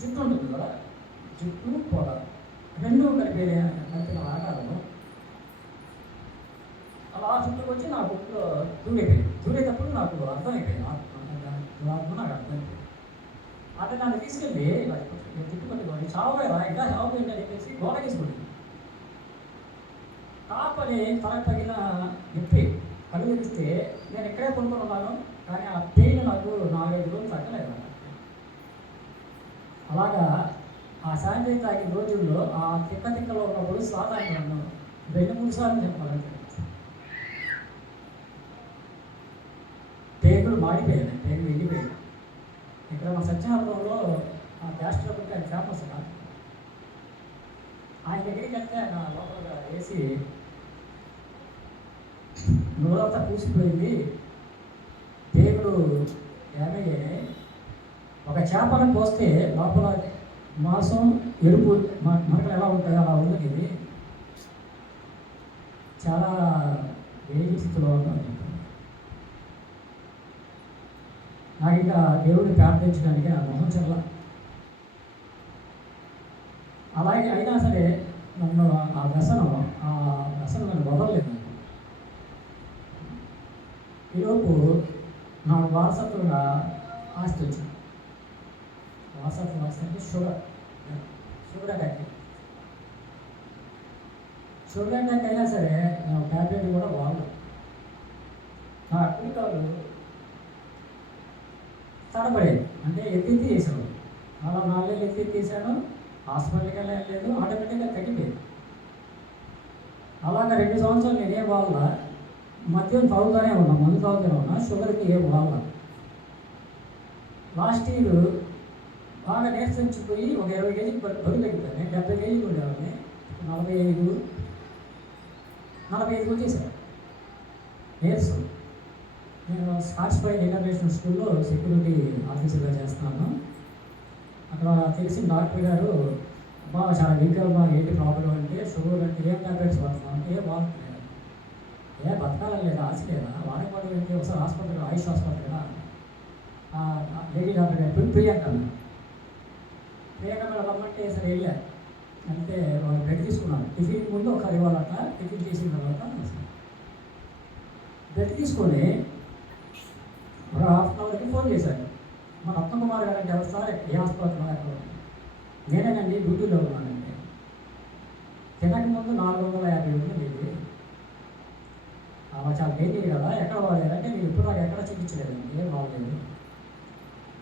జుట్టు ఉంటుంది కదా, జుట్టు పొడ రెండు కలిపిన ఆకారంలో అలా చుట్టూకు వచ్చి నా బుక్లో దూరేటప్పుడు నాకు అర్థమైపోయింది. ఆత్మ నాకు అర్థమైపోయింది. అంటే నన్ను తీసుకెళ్ళి చుట్టుపట్టుకొని చావుగా ఇంకా చావుపోయింది అని చెప్పేసి గోడ తీసుకుంటుంది. కాపని తల పగిన నొప్పి కళ్ళు తెరిస్తే నేను ఎక్కడే కొనుక్కొని ఉన్నాను, కానీ ఆ పెయిన్ బ్రాండీ తాగిన రోజుల్లో ఆ తిక్కలో ఉన్నప్పుడు స్వాదాన్ని నన్ను 2-3 సార్లు చెప్పాలంటే పేగులు మాడిపోయాయి, పేగులు ఎండిపోయాయి. ఇక్కడ మా సత్యనాపురంలో ఆ క్యాస్టర్ గురించి ఆయన ఫేమస్ కాదు. ఆయన దగ్గరికి వెళ్తే ఆయన లోపల వేసి నూరంతా పూసిపోయింది, పేగులు డ్యామేజ్ అయ్యాయి. ఒక చేపను పోస్తే లోపల మాంసం ఎరుపు మనకు ఎలా ఉంటాయో అలా ఉంది, ఇది చాలా వేడి స్థితిలో ఉన్నాను. నాకు ఇంకా దేవుడిని ప్రార్థించడానికి నా మొహం చల్ల. అలాగే అయినా సరే నన్ను ఆ వ్యసనం నన్ను వదలలేదు. ఈలోపు నాకు వారసత్వంగా ఆస్తి వచ్చింది. వారసత్వం ఆస్తి అంటే షుగర్ అటాక్. షుగర్ అటాక్ అయినా సరే నేను ట్యాబ్లెట్ కూడా వాడను. నా అప్పటికాలు తడబడేది, అంటే ఎత్తి తీసాను. అలా 4 ఏళ్ళు ఎత్తి తీసాను, హాస్పిటల్కి వెళ్ళలేదు, ఆటోమేటిక్గా తగ్గిపోయింది. అలాగా 2 సంవత్సరాలు నేనే వాళ్ళ మద్యం తాగుతూనే ఉన్నా, మందు తాగుతూనే ఉన్నా, షుగర్కి ఏం వాళ్ళ. లాస్ట్ ఇయర్ బాగా నేర్చుకుపోయి ఒక 20 కేజీకి బరువు తగ్గిపోయాను. నేను 70 కేజీలు ఉండేవాడిని, 45 వచ్చేసాను నేర్చుకుని. నేను స్కాట్స్ పైన్ ఇంటర్నేషనల్ స్కూల్లో సెక్యూరిటీ ఆఫీసర్గా చేస్తున్నాను. అక్కడ తెలిసిన డాక్టర్ గారు, బాగా చాలా వీక్గా ఏంటి ప్రాబ్లం అంటే, షుగర్ అంటే ఏం ట్యాబ్లెట్స్ వాడుతున్నాం అంటే ఏం వాడుతున్నాను, బతకాలని లేదా, ఆశ లేదా, వాడకూడదు ఏంటి, ఒకసారి హాస్పిటల్ ఆయుష్ హాస్పిటల్ కదా లేడీ డాక్టర్ గారు ప్రియాంక మేడం రమ్మంటే సరే వెళ్ళారు. అంటే వాళ్ళు బ్లడ్ తీసుకున్నాను. టిఫిన్ ముందు ఒకసారి ఇవ్వాలట, టిఫిన్ చేసిన తర్వాత బ్లడ్ తీసుకొని ఒక ½ అవర్కి ఫోన్ చేశారు. మన రత్నకుమార్ గారు అంటే ఎవరు సార్, ఏ హాస్పిటల్ ఎక్కడ? నేనేనండి డ్యూటీలో ఉన్నానండి. తినక ముందు 450 ఉంది, చాలా డేంజర్ కదా, ఎక్కడ వాడలేదంటే నేను ఇప్పుడు నాకు ఎక్కడ చూపించలేదండి, ఏం బాగలేదు.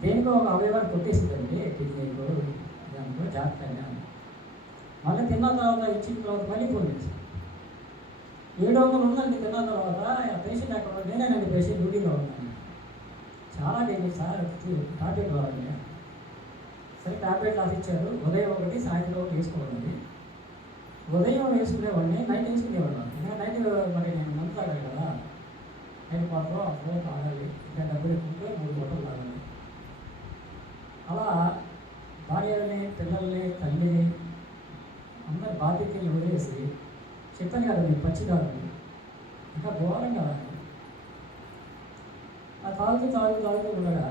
దేనికో ఒక అవయవాన్ని కొట్టేసిందండి, కిడ్నీలో దాంట్లో జాగ్రత్తగా. మళ్ళీ తిన్న తర్వాత ఇచ్చిన తర్వాత మళ్ళీ ఫోన్ చేశాను. 700 ఉందండి తిన్న తర్వాత. ఆ పేషెంట్ ఎక్కడ? నేనేనండి పేషెంట్, డ్యూటీలో ఉన్నాను. చాలా డేంజర్ సార్, టాబ్లెట్ కావాలి. సరే టాబ్లెట్ రాసిచ్చారు. ఉదయం ఒకటి, సాయంత్రం ఒకటి వేసుకోవాలి. ఉదయం వేసుకునేవాడిని, నైట్ వేసుకునేవాడిని. ఇంకా నైట్ మరి నేను మందు తాగాలి కదా, నైట్ పాటలో అప్పుడు తాగాలి. ఇంకా డబ్బులు ఎక్కుంటే 3 బొట్టలు తాగాలి. అలా భార్యని, పిల్లల్ని, తల్లిని అందరి బాధ్యతలు వదిలేసి చెప్పాను కదా నేను పచ్చిదారు ఇంకా ఘోరంగా ఆ తాగుతూ ఉండగా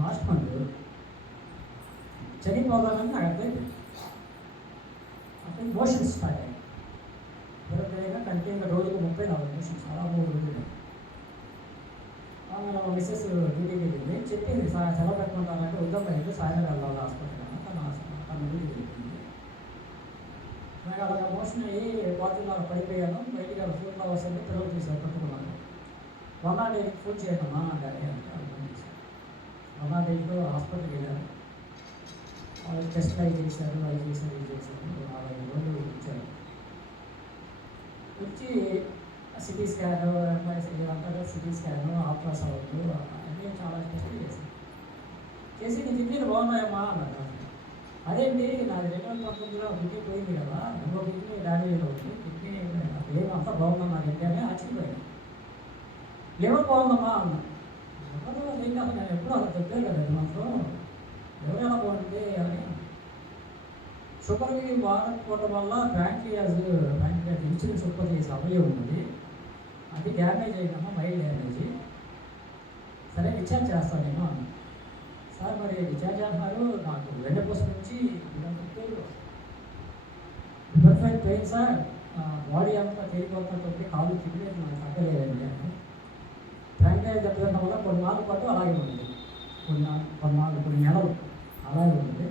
లాస్ట్ మంత్ చనిపోదామని నాకు అర్థమైంది. అప్పుడు మోషన్స్ స్టార్ట్ అయ్యాయి. విపరీతంగా కంటిన్యూగా రోజుకు 34 మోషన్స్, అలా 3 రోజులు. మన మిస్సెస్ డ్యూటీకి వెళ్ళింది, చెప్పింది సెలవు పెట్టుకుంటానంటే ఉద్యోగం అయితే సాయంత్రం వెళ్ళాలి హాస్పిటల్ తన డ్యూటీకి వెళ్ళింది. నాకు అలా మోషన్ అయ్యి బాత్రూంలో పడిపోయాను. బయటికి ఫుడ్ అవర్స్ అంటే పిల్లలు తీసాను, పట్టుకున్నాను. 108కి ఫోన్ చేయడమ్మా అంటే ఫోన్ చేశాను. 108లో హాస్పిటల్కి వెళ్ళాను. వాళ్ళు టెస్ట్లు అవి చేశారు, ఇది చేశారు. 4-5 రోజులు వచ్చారు. వచ్చి సిటీ స్కాన్, అంటారు సిటీ స్కాన్, అల్ట్రాసౌండ్ అన్నీ చాలా టెస్ట్లు చేశాను. చేసి నీ కిడ్నీలు బాగున్నాయమ్మా అన్నారు. అదేంటి నాది 2019లో కిడ్నీ పోయింది కదా, ఇంకో కిడ్నీ డ్యామేజ్ అవుతుంది, కిడ్నీ ఏమంతా బాగుందా నాకు ఏంటి అని ఆశ్చర్యపోయాను. లివర్ బాగుందమ్మా అన్నా. లివర్ ఏంటి అసలు నేను ఎప్పుడు అసలు చెప్పాను కదా మాత్రం, లివర్ ఎలా బాగుంటుంది అని. షుగర్కి వాడకపోవడం వల్ల ప్యాంక్రియాస్ ఇన్సులిన్ ఉత్పత్తి చేసే అవయవం ఉంది, అది డ్యామేజ్ అయిందమ్మా, మైల్డ్ డ్యామేజ్. సరే డిశ్చార్జ్ చేస్తాను నేను అన్నా. సార్ మరి డిశ్చార్జ్ అంటున్నారు, నాకు వెండపూస నుంచి పెయిన్ సార్, బాడీ అంతా తేలిపోతున్నట్టు, కాళ్ళు తిరిగేది నాకు తగ్గలేదండి అని. ప్యాంక్రియాస్ దెబ్బతిన్న వల్ల కొన్ని నాలుగు పాటు అలాగే ఉంది, కొన్ని నెలలు అలాగే ఉంది.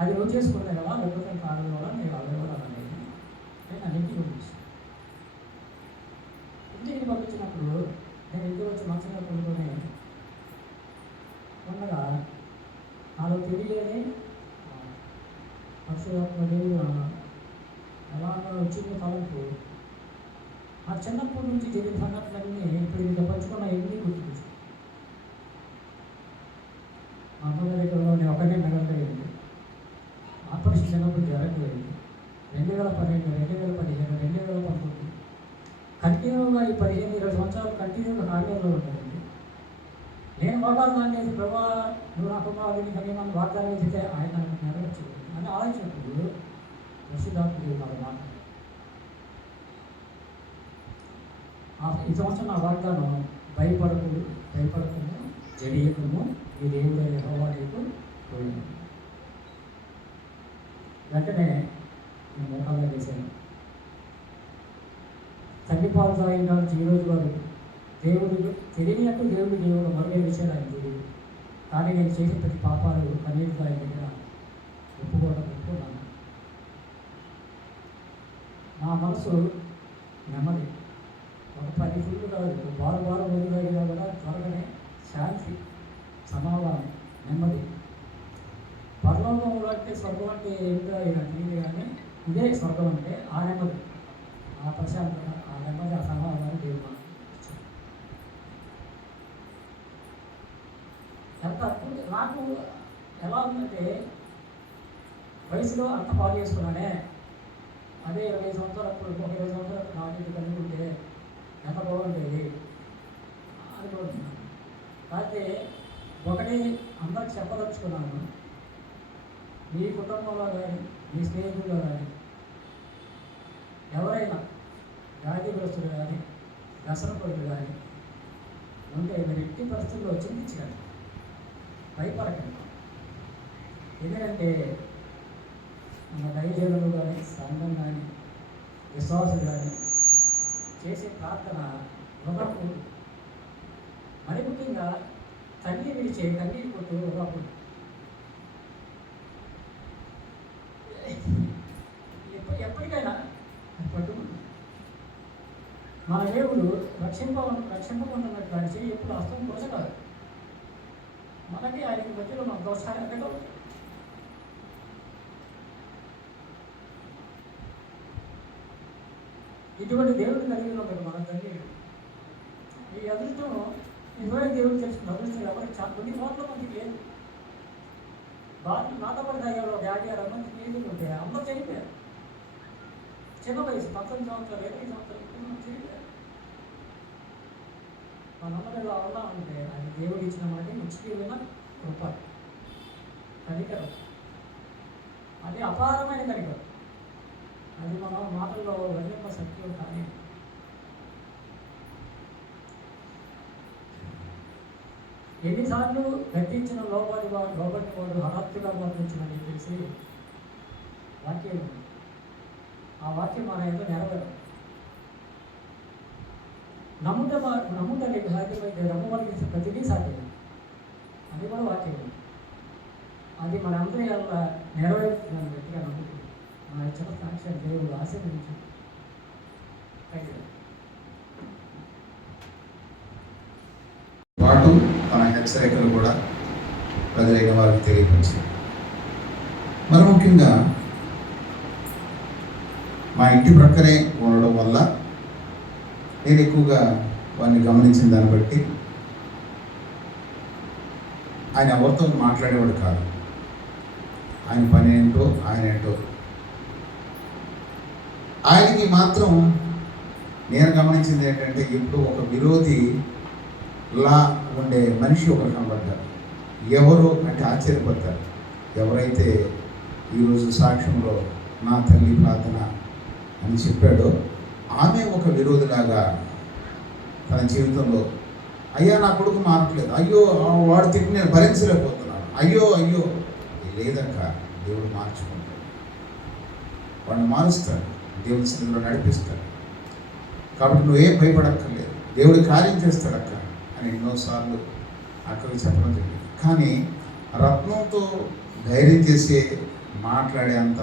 అది రోజు చేసుకునే కదా, లేకపోతే కాదు కూడా మీరు అలాగే కూడా అలాగే నేను అన్నింటికి పంపించాను. ఇంటికి పంపించినప్పుడు నేను ఇంటికి వచ్చి మంచంగా కొనుక్కొని ఉండగా నాలో తెలియని చిన్నప్పటి నుంచి జరిగిన సంఘటనలన్నీ ఇప్పుడు ఇంకా పంచుకున్న ఎన్ని గుర్తుకొచ్చాయి. మా అమ్మగారిలో నేను ఒకనే మిగలలేదు. ఆపరేషన్ చిన్నప్పుడు జరగలేదు. 2012, 2015, 2011 కంటిన్యూగా ఈ 15-20 సంవత్సరాలు కంటిన్యూగా హార్డ్వేర్లో ఉంటాయండి. నేను వాగ్దానం అనేది ప్రభా నువ్వు నా కుమారుడిని కానీ నన్ను వాగ్దానం చేస్తే ఆయన నాకు నెరవేర్చలేదు అని ఆలోచించినప్పుడు పరిశుద్ధాత్ముడు నాకు మాట ఈ సంవత్సరం నా వాగ్దానం భయపడకుండా జడియకము ఈ దేవుడు యెహోవా నీకు తోడును. వెంటనే నేను మోకాల్లో వేశాను. తల్లి పాలు తాగిన నుంచి ఈ రోజు వరకు దేవుడు తెలియనట్టు దేవుడు మరుగే విషయాలు ఆయన తెలియదు. కానీ నేను చేసిన ప్రతి పాపాలు కన్నీటి ఆయన దగ్గర ఒప్పుకున్నాను. నా మనసు నెమ్మది. ఒక 10 ఫీట్లు కాదు, వారం రోజులు తాగినా కూడా త్వరగానే శాంతి, సమాధానం, నెమ్మది. పరలోకం అంటే స్వర్గం అంటే ఏంటో ఇలా తెలియదు, కానీ ఇదే స్వర్గం అంటే ఆ నెమ్మది, ఆ ప్రశాంతత, ఆ నెమ్మది, ఆ సమాధానం దేవుడు మనకు ఇచ్చాడు. ఎంత అద్భుతం. నాకు ఎలా ఉందంటే వయసులో అంత పాలు చేసుకున్నానే, అదే 20 సంవత్సరాలు ఒక 20 సంవత్సరాలు నాటి కలిగి ఉంటే ఎంత బాగుండేది అనుకుంటున్నాను. అయితే ఒకటి అందరికి చెప్పదలుచుకున్నాను, మీ కుటుంబంలో కానీ మీ స్నేహితుల్లో కానీ ఎవరైనా వ్యాధిగ్రస్తులు కానీ వ్యసనపరులు కానీ ఉంటే మీరు ఎట్టి పరిస్థితుల్లో చింతించకండి, భయపడకండి. ఎందుకంటే మన దైవజనులు కానీ సంఘం కానీ విశ్వాసులు కానీ చేసే ప్రార్థన వృధాకూడదు. మరి ముఖ్యంగా తల్లి విడిచే కన్నీటి కొట్టు వృధాకూడదు. ఎప్పటికైనా పట్టుకుంటుంది. మన దేవుడు రక్షింపకుంటున్నట్టు ఆయన చేయి ఎప్పుడు హస్తం కొరచకాదు. మనకి ఆయనకి మధ్యలో మన దోషాలు ఎక్కడో ఇటువంటి దేవుడు కలిగిన ఒకటి మన తల్లి. ఈ అదృష్టం ఇరవై దేవుడు తెలుసుకున్న అదృష్టం ఎవరికి చాలా కొన్ని కోట్ల మందికి లేదు. బాగా నాతో పడి తాగేవాళ్ళు 50-60 మంది స్నేహితులు ఉంటే అందరూ చనిపోయారు. చిన్న వయసు 19 సంవత్సరాలు 20 సంవత్సరాలు చనిపోయారు. మనందరూ ఇలా ఉన్నా అంటే అది దేవుడు ఇచ్చిన మాట నిశ్చయమైన కృప, కనికరం. అది అపారమైన కనికరం. అది మనం మాటల్లో వర్ణింప సత్యం కానీ. ఎన్నిసార్లు గర్తించిన లోబడి వాడు హఠాత్తుగా వర్తించినని తెలిసి వాక్యం ఉంది. ఆ వాక్యం మన ఏదో నెరవేరు. నమ్ముట నీకు సాధ్యమైతే నమ్మవలసిన ప్రతిదీ సాధ్యం. అది కూడా వాక్యం ఉంది. అది మన అందరి వల్ల నెరవేరుతుందని గట్టిగా నమ్ముతుంది. మన ఇచ్చిన సాక్ష్యం దేవుడు ఆశీర్వదించు. పాటు తన హెచ్చరికలు కూడా ప్రజలైన వారికి తెలియపరిచారు. మరి ముఖ్యంగా మా ఇంటి ప్రక్కనే ఉండడం వల్ల నేను ఎక్కువగా వారిని గమనించిన దాన్ని బట్టి ఆయన ఎవరితో మాట్లాడేవాడు కాదు. ఆయన పని ఏంటో ఆయన ఏంటో. ఆయనకి మాత్రం నేను గమనించింది ఏంటంటే ఇప్పుడు ఒక విరోధిలా ఉండే మనిషి ఒకరు కనబడ్డారు. ఎవరు అంటే ఆశ్చర్యపడతారు. ఎవరైతే ఈరోజు సాక్ష్యంలో నా తల్లి ప్రార్థన అని చెప్పాడో ఆమె ఒక విరోధిలాగా తన జీవితంలో, అయ్యా నా కొడుకు మారట్లేదు, అయ్యో వాడు తిట్టి నేను భరించలేకపోతున్నాను, అయ్యో లేదక్క దేవుడు మార్చుకుంటాడు, వాడిని మారుస్తాడు, దేవుడి స్థితిలో నడిపిస్తాడు. కాబట్టి నువ్వేం భయపడక్కర్లేదు, దేవుడు కార్యం చేస్తాడు అక్క అని ఎన్నోసార్లు అక్కడికి చెప్పడం జరిగింది. కానీ రత్నంతో ధైర్యం చేసే మాట్లాడే అంత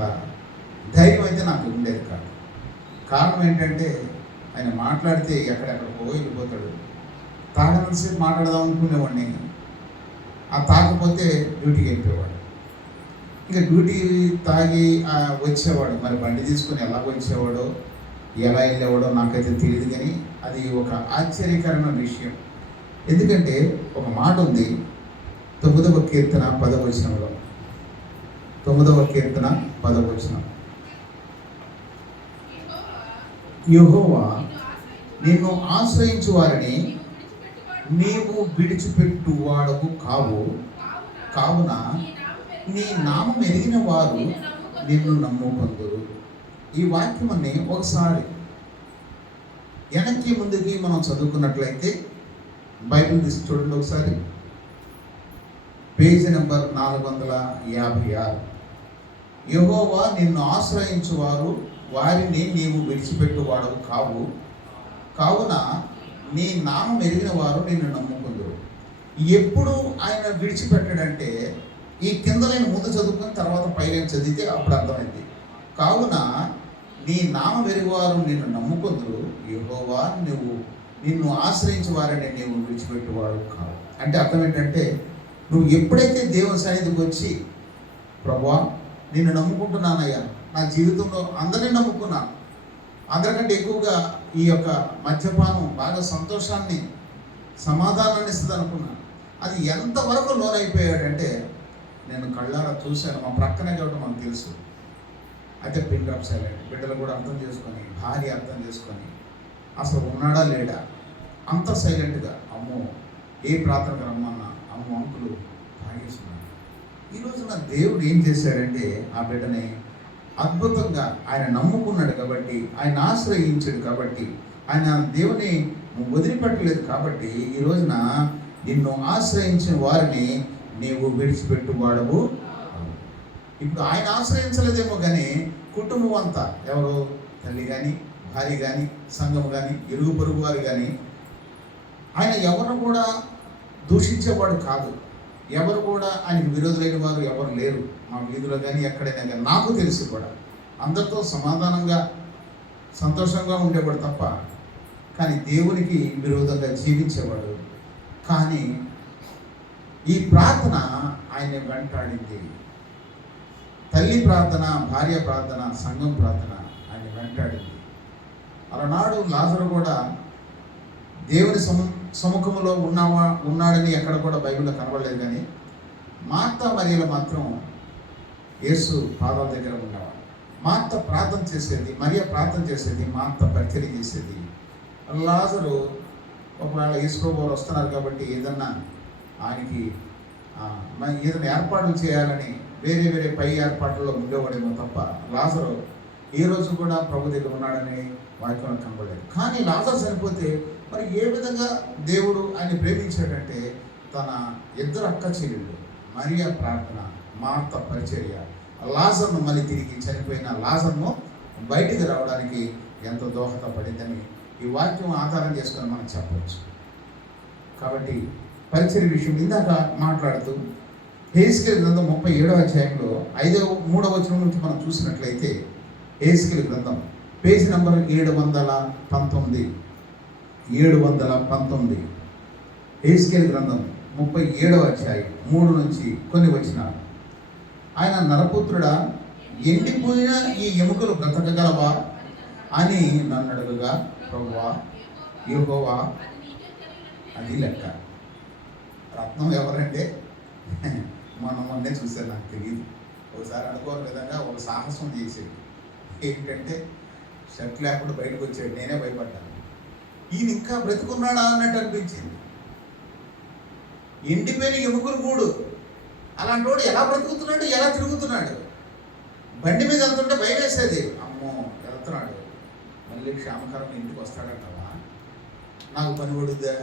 ధైర్యం అయితే నాకు ఉండేది కాదు. కారణం ఏంటంటే ఆయన మాట్లాడితే ఎక్కడెక్కడికో వెళ్ళిపోతాడు. తాగనంతసేపు మాట్లాడదాం అనుకునేవాడిని, ఆ తాగకపోతే డ్యూటీకి వెళ్ళిపోయేవాడు. ఇంకా డ్యూటీ తాగి వచ్చేవాడు. మరి బండి తీసుకొని ఎలా వచ్చేవాడో ఎలా వెళ్ళేవాడో నాకైతే తెలియదు, కానీ అది ఒక ఆశ్చర్యకరమైన విషయం. ఎందుకంటే ఒక మాట ఉంది 9వ కీర్తన 10వ వచనంలో, 9వ కీర్తన 10వ వచనం, యెహోవా నిన్ను ఆశ్రయించు వారిని నీవు విడిచిపెట్టువాడవు కావు, కావున నీ నామం ఎరిగిన వారు నిన్ను నమ్ముకొందురు. ఈ వాక్యమని ఒకసారి వెనక్కి ముందుకి మనం చదువుకున్నట్లయితే బైబిల్ తీసి చూడండి ఒకసారి, పేజీ నెంబర్ 456. యెహోవా నిన్ను ఆశ్రయించువారు వారిని నీవు విడిచిపెట్టువాడవు కావు, కావున నీ నామం ఎరిగిన వారు నిన్ను నమ్ముకుందరు. ఎప్పుడు ఆయన విడిచిపెట్టాడంటే, ఈ కింద నేను ముందు చదువుకుని తర్వాత పైన చదివితే అప్పుడు అర్థమైంది. కావున నీ నామం ఎరిగివారు నిన్ను నమ్ముకుందరు, యెహోవా నిన్ను ఆశ్రయించే వారిని నీవు విడిచిపెట్టువాడు కావు. అంటే అర్థం ఏంటంటే, నువ్వు ఎప్పుడైతే దేవుని సన్నిధికి వచ్చి ప్రభువా నిన్ను నమ్ముకుంటున్నానయ్యా, నా జీవితంలో అందరినీ నమ్ముకున్నాను, అందరికంటే ఎక్కువగా ఈ యొక్క మద్యపానం బాగా సంతోషాన్ని సమాధానాన్ని ఇస్తుంది అనుకున్నాను. అది ఎంతవరకు లోనైపోయాడంటే, నేను కళ్ళారా చూశాను, మా ప్రక్కనే కాబట్టి మనకు తెలుసు. అయితే పిన్ డ్రాప్ సైలెంట్, బిడ్డలు కూడా అర్థం చేసుకొని, భార్య అర్థం చేసుకొని, అసలు ఉన్నాడా లేడా అంత సైలెంట్గా, అమ్మో ఏ ప్రార్థనకు రమ్మన్నా అమ్మో అంకులు తాగేస్తున్నాడు. ఈరోజు నా దేవుడు ఏం చేశాడంటే, ఆ బిడ్డని అద్భుతంగా ఆయన నమ్ముకున్నాడు కాబట్టి, ఆయన ఆశ్రయించాడు కాబట్టి, ఆయన దేవుని వదిలిపెట్టలేదు కాబట్టి, ఈ రోజున నిన్ను ఆశ్రయించిన వారిని నీవు విడిచిపెట్టువాడవు. ఇప్పుడు ఆయన ఆశ్రయించలేదేమో కానీ కుటుంబం అంతా, ఎవరు తల్లి కానీ భార్య కానీ సంఘం కానీ ఇరుగు పొరుగు వారు కానీ, ఆయన ఎవరు కూడా దూషించేవాడు కాదు. ఎవరు కూడా ఆయనకు విరోధులైన వారు ఎవరు లేరు మా వీధిలో కానీ ఎక్కడైనా కానీ. నాకు తెలుసు కూడా అందరితో సమాధానంగా సంతోషంగా ఉండేవాడు తప్ప, కానీ దేవునికి విరోధంగా జీవించేవాడు. కానీ ఈ ప్రార్థన ఆయన వెంటాడింది. తల్లి ప్రార్థన, భార్య ప్రార్థన, సంఘం ప్రార్థన ఆయన వెంటాడింది. అలనాడు లాజరు కూడా దేవుని సముఖంలో ఉన్నాడని ఎక్కడ కూడా బైబిల్లో కనబడలేదు. కానీ మార్తా మరియలు మాత్రం యేసు పాదాల దగ్గర ఉండేవాడు. మార్త ప్రార్థన చేసేది, మరియ ప్రార్థన చేసేది, మార్త పరిచర్య చేసేది. లాజరు ఒకవేళ యేసుప్రభువు వస్తున్నారు కాబట్టి ఏదన్నా ఆయనకి ఏదైనా ఏర్పాట్లు చేయాలని వేరే వేరే పై ఏర్పాట్లలో ఉండేవాడేమో తప్ప, లాజరు ఏ రోజు కూడా ప్రభు దగ్గర ఉన్నాడని వాక్యంలో కనబడలేదు. కానీ లాజరు చనిపోతే మరి ఏ విధంగా దేవుడు ఆయన ప్రేమించాడంటే, తన ఇద్దరు అక్క చెల్లెళ్ళు మరియ ప్రార్థన, మార్త పరిచర్య, లాజర్ను మళ్ళీ తిరిగి చనిపోయిన లాజర్ను బయటికి రావడానికి ఎంతో దోహదపడిందని ఈ వాక్యం ఆధారం చేసుకొని మనం చెప్పవచ్చు. కాబట్టి పరిచర్య విషయం ఇందాక మాట్లాడుతూ హెస్కేలు గ్రంథం 37వ అధ్యాయంలో 3వ వచనం నుంచి మనం చూసినట్లయితే, హెస్కేలు గ్రంథం పేజీ నంబర్ 719, హెస్కేలు గ్రంథం 37వ అధ్యాయం 3 నుంచి కొన్ని వచనాలు. ఆయన నరపుత్రుడా, ఎండిపోయిన ఈ ఎముకలు బ్రతకగలవా అని నన్ను అడుగగా, ప్రభువా యెహోవా అది లెక్క. రత్నం ఎవరంటే మొన్నే చూశారు, నాకు తెలియదు. ఒకసారి అనుకోని విధంగా ఒక సాహసం చేసేది. ఏంటంటే షర్ట్ లేకుండా బయటకు వచ్చాడు, నేనే భయపడ్డాను. ఈయన ఇంకా బ్రతుకున్నాడా అన్నట్టు అనిపించింది. ఎండిపోయిన ఎముకలు 3, అలాంటి వాడు ఎలా బ్రతుకుతున్నాడు, ఎలా తిరుగుతున్నాడు? బండి మీద వెళ్తుంటే భయం వేసేది, అమ్మో వెళ్తున్నాడు మళ్ళీ క్షేమకరం ఇంటికి వస్తాడంటావా, నాకు పని పడుద్దా?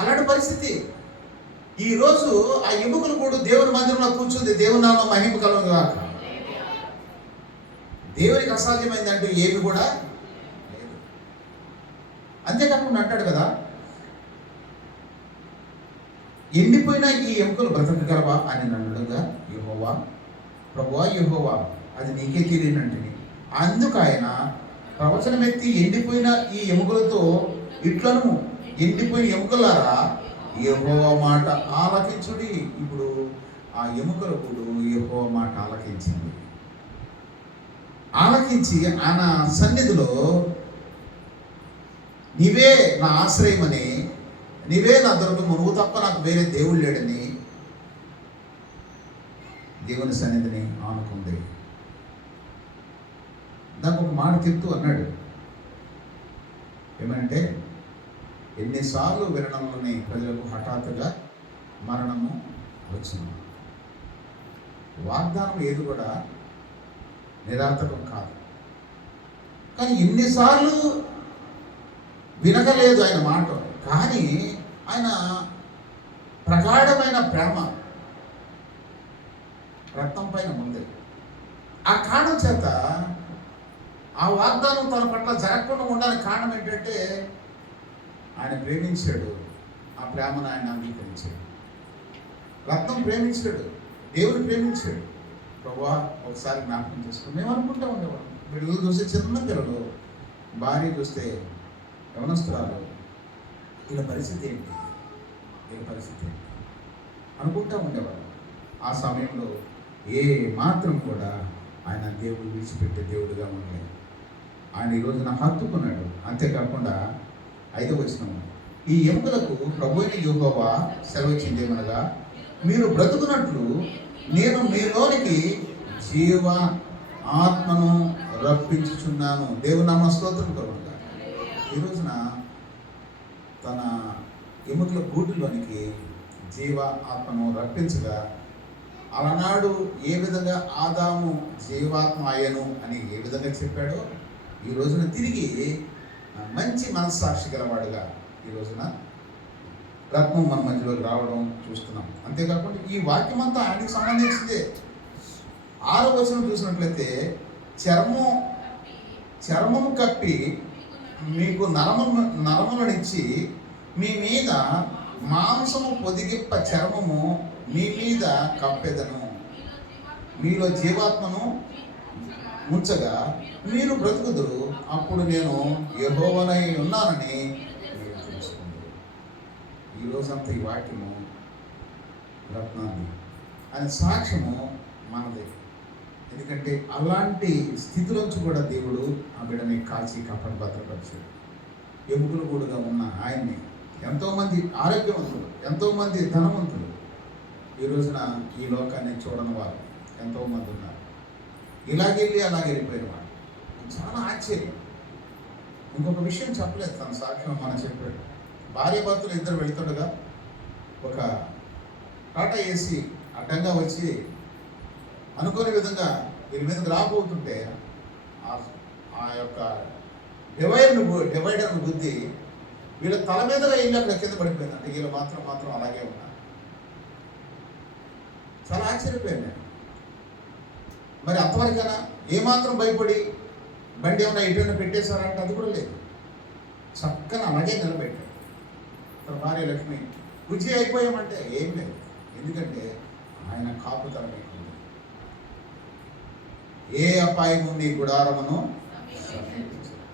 అలాంటి పరిస్థితి. ఈరోజు ఆ ఎముకలు కూడా దేవుని మందిరంలో కూర్చుంది. దేవుని నామం మహిమ కలుగుగాక. దేవునికి అసాధ్యమైందంటూ ఏమి కూడా లేదు. అంతేకాకుండా అంటాడు కదా, ఎండిపోయిన ఈ ఎముకలు బ్రతకగలవా అని నన్నుగా, యెహోవా ప్రభువా యెహోవా అది నీకే తెలియనంటిని. అందుకు ఆయన ప్రవచనమెత్తి, ఎండిపోయిన ఈ ఎముకలతో ఇట్లను, ఎండిపోయిన ఎముకలారా యెహోవా మాట ఆలకించుడి. ఇప్పుడు ఆ ఎముకలు కూడా యెహోవా మాట ఆలకించింది. ఆలకించి ఆయన సన్నిధిలో నీవే నా ఆశ్రయమని, నీవే నా దుర్గము, నువ్వు తప్ప నాకు వేరే దేవుడు లేడని దేవుని సన్నిధిని ఆనుకుంది. దానికి ఒక మాట చెప్తూ అన్నాడు, ఏమంటే ఎన్నిసార్లు వినడంలోని ప్రజలకు హఠాత్తుగా మరణము వచ్చింది. వాగ్దానం ఏది కూడా నిరార్థకం కాదు, కానీ ఎన్నిసార్లు వినగలేదు ఆయన మాట. కానీ ఆయన ప్రగాఢమైన ప్రేమ రక్తం పైన ఉంది. ఆ కారణం చేత ఆ వాగ్దానం తన పట్ల జరగకుండా ఉండడానికి కారణం ఏంటంటే ఆయన ప్రేమించాడు. ఆ ప్రేమను ఆయన అంగీకరించాడు. రక్తం ప్రేమించాడు, దేవుడు ప్రేమించాడు. ప్రభువా ఒకసారి జ్ఞాపకం చేసుకుని మేము అనుకుంటా ఉండేవాళ్ళం. పిల్లలు చూస్తే చిన్న పిల్లలు, భార్య చూస్తే యవనస్తురాలు, వీళ్ళ పరిస్థితి ఏంటి, వీళ్ళ పరిస్థితి ఏంటి అనుకుంటా ఉండేవాళ్ళం. ఆ సమయంలో ఏ మాత్రం కూడా ఆయన దేవుడు విడిచిపెట్టే దేవుడిగా ఉండలేదు. ఆయన ఈ రోజున హత్తుకున్నాడు. అంతేకాకుండా 5వ వచనం, ఈ ఎముకలకు ప్రభువైన యెహోవా సెలవిచ్చిందేమనగా, మీరు బ్రతుకున్నట్లు నేను మీలోనికి జీవ ఆత్మను రప్పించుచున్నాను. దేవుని నామ స్తోత్రం కలుగుగా. ఈ రోజున తన ఎముకల గూటిలోనికి జీవ ఆత్మను రప్పించగా, అలనాడు ఏ విధంగా ఆదాము జీవాత్మ అయ్యను అని ఏ విధంగా చెప్పాడో, ఈ రోజున తిరిగి మంచి మనస్సాక్షి గలవాడుగా ఈ రోజున రత్నం మన మధ్యలోకి రావడం చూస్తున్నాం. అంతేకాకుండా ఈ వాక్యం అంతా ఆయనకి సంబంధించిందే. 6వ వచనం చూసినట్లయితే, చర్మము కప్పి మీకు నరములనిచ్చి మీ మీద మాంసము పొదిగిప్ప చర్మము మీ మీద కప్పెదను, మీలో జీవాత్మను ఉంచగా మీరు బ్రతుకుదురు, అప్పుడు నేను యెహోవానై ఉన్నానని మీరు తెలుసుకుంటారు. ఈరోజంతా ఈ వాక్యము రత్నాన్ని ఆయన సాక్ష్యము మనది. ఎందుకంటే అలాంటి స్థితిలోంచి కూడా దేవుడు ఆ బిడ్డని కాచి కాపాడి భద్రపరిచాడు. ఎముకలు కూడా ఉన్న ఆయన్ని ఎంతోమంది ఆరోగ్యవంతులు, ఎంతోమంది ధనవంతులు ఈ రోజున ఈ లోకాన్ని చూడని వారు ఎంతోమంది ఉన్నారు. ఇలాగెళ్ళి అలాగే వెళ్ళిపోయిన వాడు. చాలా ఆశ్చర్యం. ఇంకొక విషయం చెప్పలేదు, తన సాక్ష్యం మనం చెప్పాడు. భార్య భర్తలు ఇద్దరు వెళ్తుండగా ఒక టాటా ఏసీ అడ్డంగా వచ్చి అనుకోని విధంగా వీరి మీదకి రాబోతుంటే ఆ యొక్క డివైడర్ను గుద్ది వీళ్ళ తల మీదగా వెళ్ళి అక్కడ కింద పడిపోయింది. అంటే వీళ్ళు మాత్రం అలాగే ఉన్నారు. చాలా ఆశ్చర్యపోయాను నేను. మరి అంతవరకైనా ఏమాత్రం భయపడి బండి ఏమైనా ఎటువైనా పెట్టేశారంటే అది కూడా లేదు. చక్కగా అలాగే నిలబెట్టాడు. తన భార్య లక్ష్మి రుచి అయిపోయామంటే ఏం లేదు. ఎందుకంటే ఆయన కాపుదల మీకు ఏ అపాయము నీ గుడారమును సమీపించదు.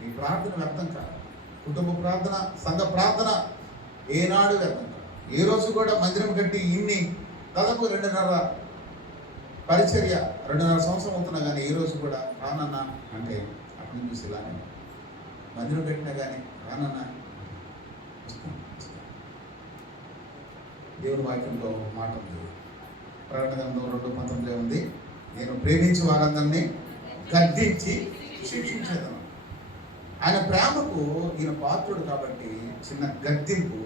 నీ ప్రార్థన వ్యర్థం కాదు. కుటుంబ ప్రార్థన, సంఘ ప్రార్థన ఏనాడు వ్యర్థం కాదు. ఏ రోజు కూడా మందిరం కట్టి ఇన్ని దాదాపు 2.5 పరిచర్య 2.5 సంవత్సరం అవుతున్నా కానీ ఏ రోజు కూడా రానన్నా అంటే అక్కడి నుంచి ఇలానే మందిరం కట్టినా కానీ రానన్నా వస్తాం. దేవుని వాక్యంలో మాట ఉంది, ప్రకటన గ్రంథం 2:19 ఉంది, నేను ప్రేమించి వారందరినీ గద్దించి శిక్షించేదను. ఆయన ప్రేమకు ఈయన పాత్రుడు కాబట్టి చిన్న గద్దింపు,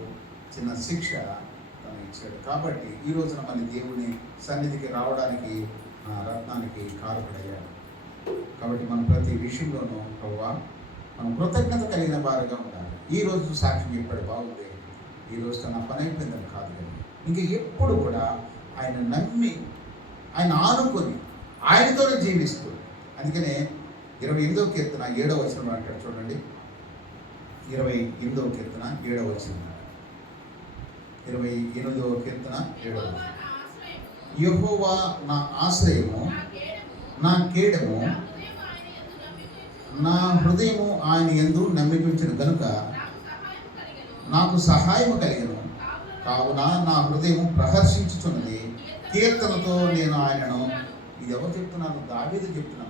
చిన్న శిక్ష తను ఇచ్చాడు. కాబట్టి ఈ రోజున మళ్ళీ దేవుని సన్నిధికి రావడానికి రత్నానికి కారకుడయ్యాడు. కాబట్టి మనం ప్రతి విషయంలోనూ ప్రభువా మనం కృతజ్ఞత కలిగిన వారుగా ఉండాలి. ఈ రోజు సాక్ష్యం చెప్పాడు, బాగుంది, ఈరోజు తన పని అయిపోయిందని కాదు కానీ ఇంకా ఎప్పుడు కూడా ఆయన నమ్మి, ఆయన ఆనుకొని, ఆయనతోనే జీవిస్తూ. అందుకనే 28వ కీర్తన 7వ వచనం అంటాడు చూడండి. 28వ కీర్తన 7వ వచనం. 28వ కీర్తన 7వ వచనం. యెహోవా నా ఆశ్రయము, నా కేడము, నా హృదయము ఆయన యందు నమ్మికించిన గనుక నాకు సహాయము కలిగెను. కావున నా హృదయం ప్రహర్షించుచున్నది, కీర్తనతో నేను ఆయనను. ఇది ఎవరు చెప్తున్నారు? దావీదు చెప్తున్నా.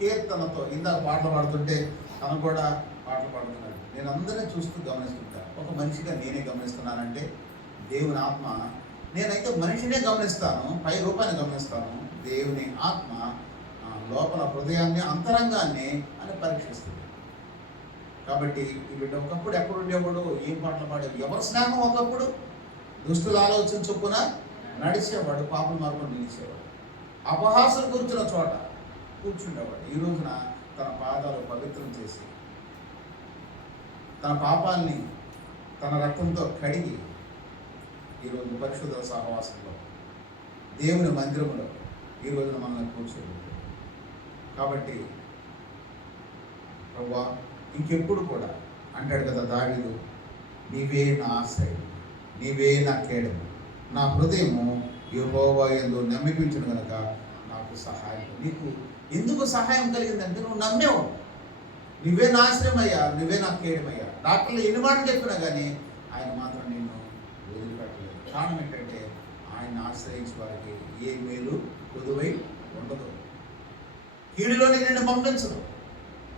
కీర్తనతో ఇందాక పాటలు పాడుతుంటే తను కూడా పాటలు పాడుతున్నాడు. నేను అందరినీ చూస్తూ గమనిస్తుంటా. ఒక మనిషిగా నేనే గమనిస్తున్నానంటే దేవుని ఆత్మ, నేనైతే మనిషినే గమనిస్తాను, పై రూపాన్ని గమనిస్తాను. దేవుని ఆత్మ లోపల హృదయాన్ని, అంతరంగాన్ని అని పరీక్షిస్తుంది. కాబట్టి ఈ బిడ్డ ఒకప్పుడు ఎక్కడ ఉండేవాడు, ఏం పాటలు పాడేవాడు, ఎవరి స్నేహం ఒకప్పుడు దుష్టుల ఆలోచన చొప్పున నడిచేవాడు, పాపల మార్గం నిలిచేవాడు, అపహాసం కూర్చున్న చోట కూర్చుండేవాడు. ఈ రోజున తన పాదాలు పవిత్రం చేసి తన పాపాల్ని తన రక్తంతో కడిగి ఈరోజు పరిశుద్ధ సహవాసంలో దేవుని మందిరంలో ఈ రోజున మనల్ని కూర్చోబెట్టాడు. కాబట్టి ప్రభువా ఇంకెప్పుడు కూడా అంటాడు కదా దావీదు, నీవే నా ఆశ్రయం, నీవే నా కేడము, నా హృదయము యెహోవా యందు నమ్మికించును గనుక నాకు సహాయం. నీకు ఎందుకు సహాయం కలిగిందంటే నువ్వు నమ్మేవు. నువ్వే నా ఆశ్రయం అయ్యా, నువ్వే నా కేడమయ్యా. డాక్టర్లు ఎన్ని మాటలు చెప్పినా కానీ ఆయన మాత్రం నిన్ను వదిలిపెట్టలేదు. కారణం ఏంటంటే ఆయన ఆశ్రయించే వారికి ఏ మేలు కొదువై ఉండదు, కీడులోని నిన్ను పంపించదు.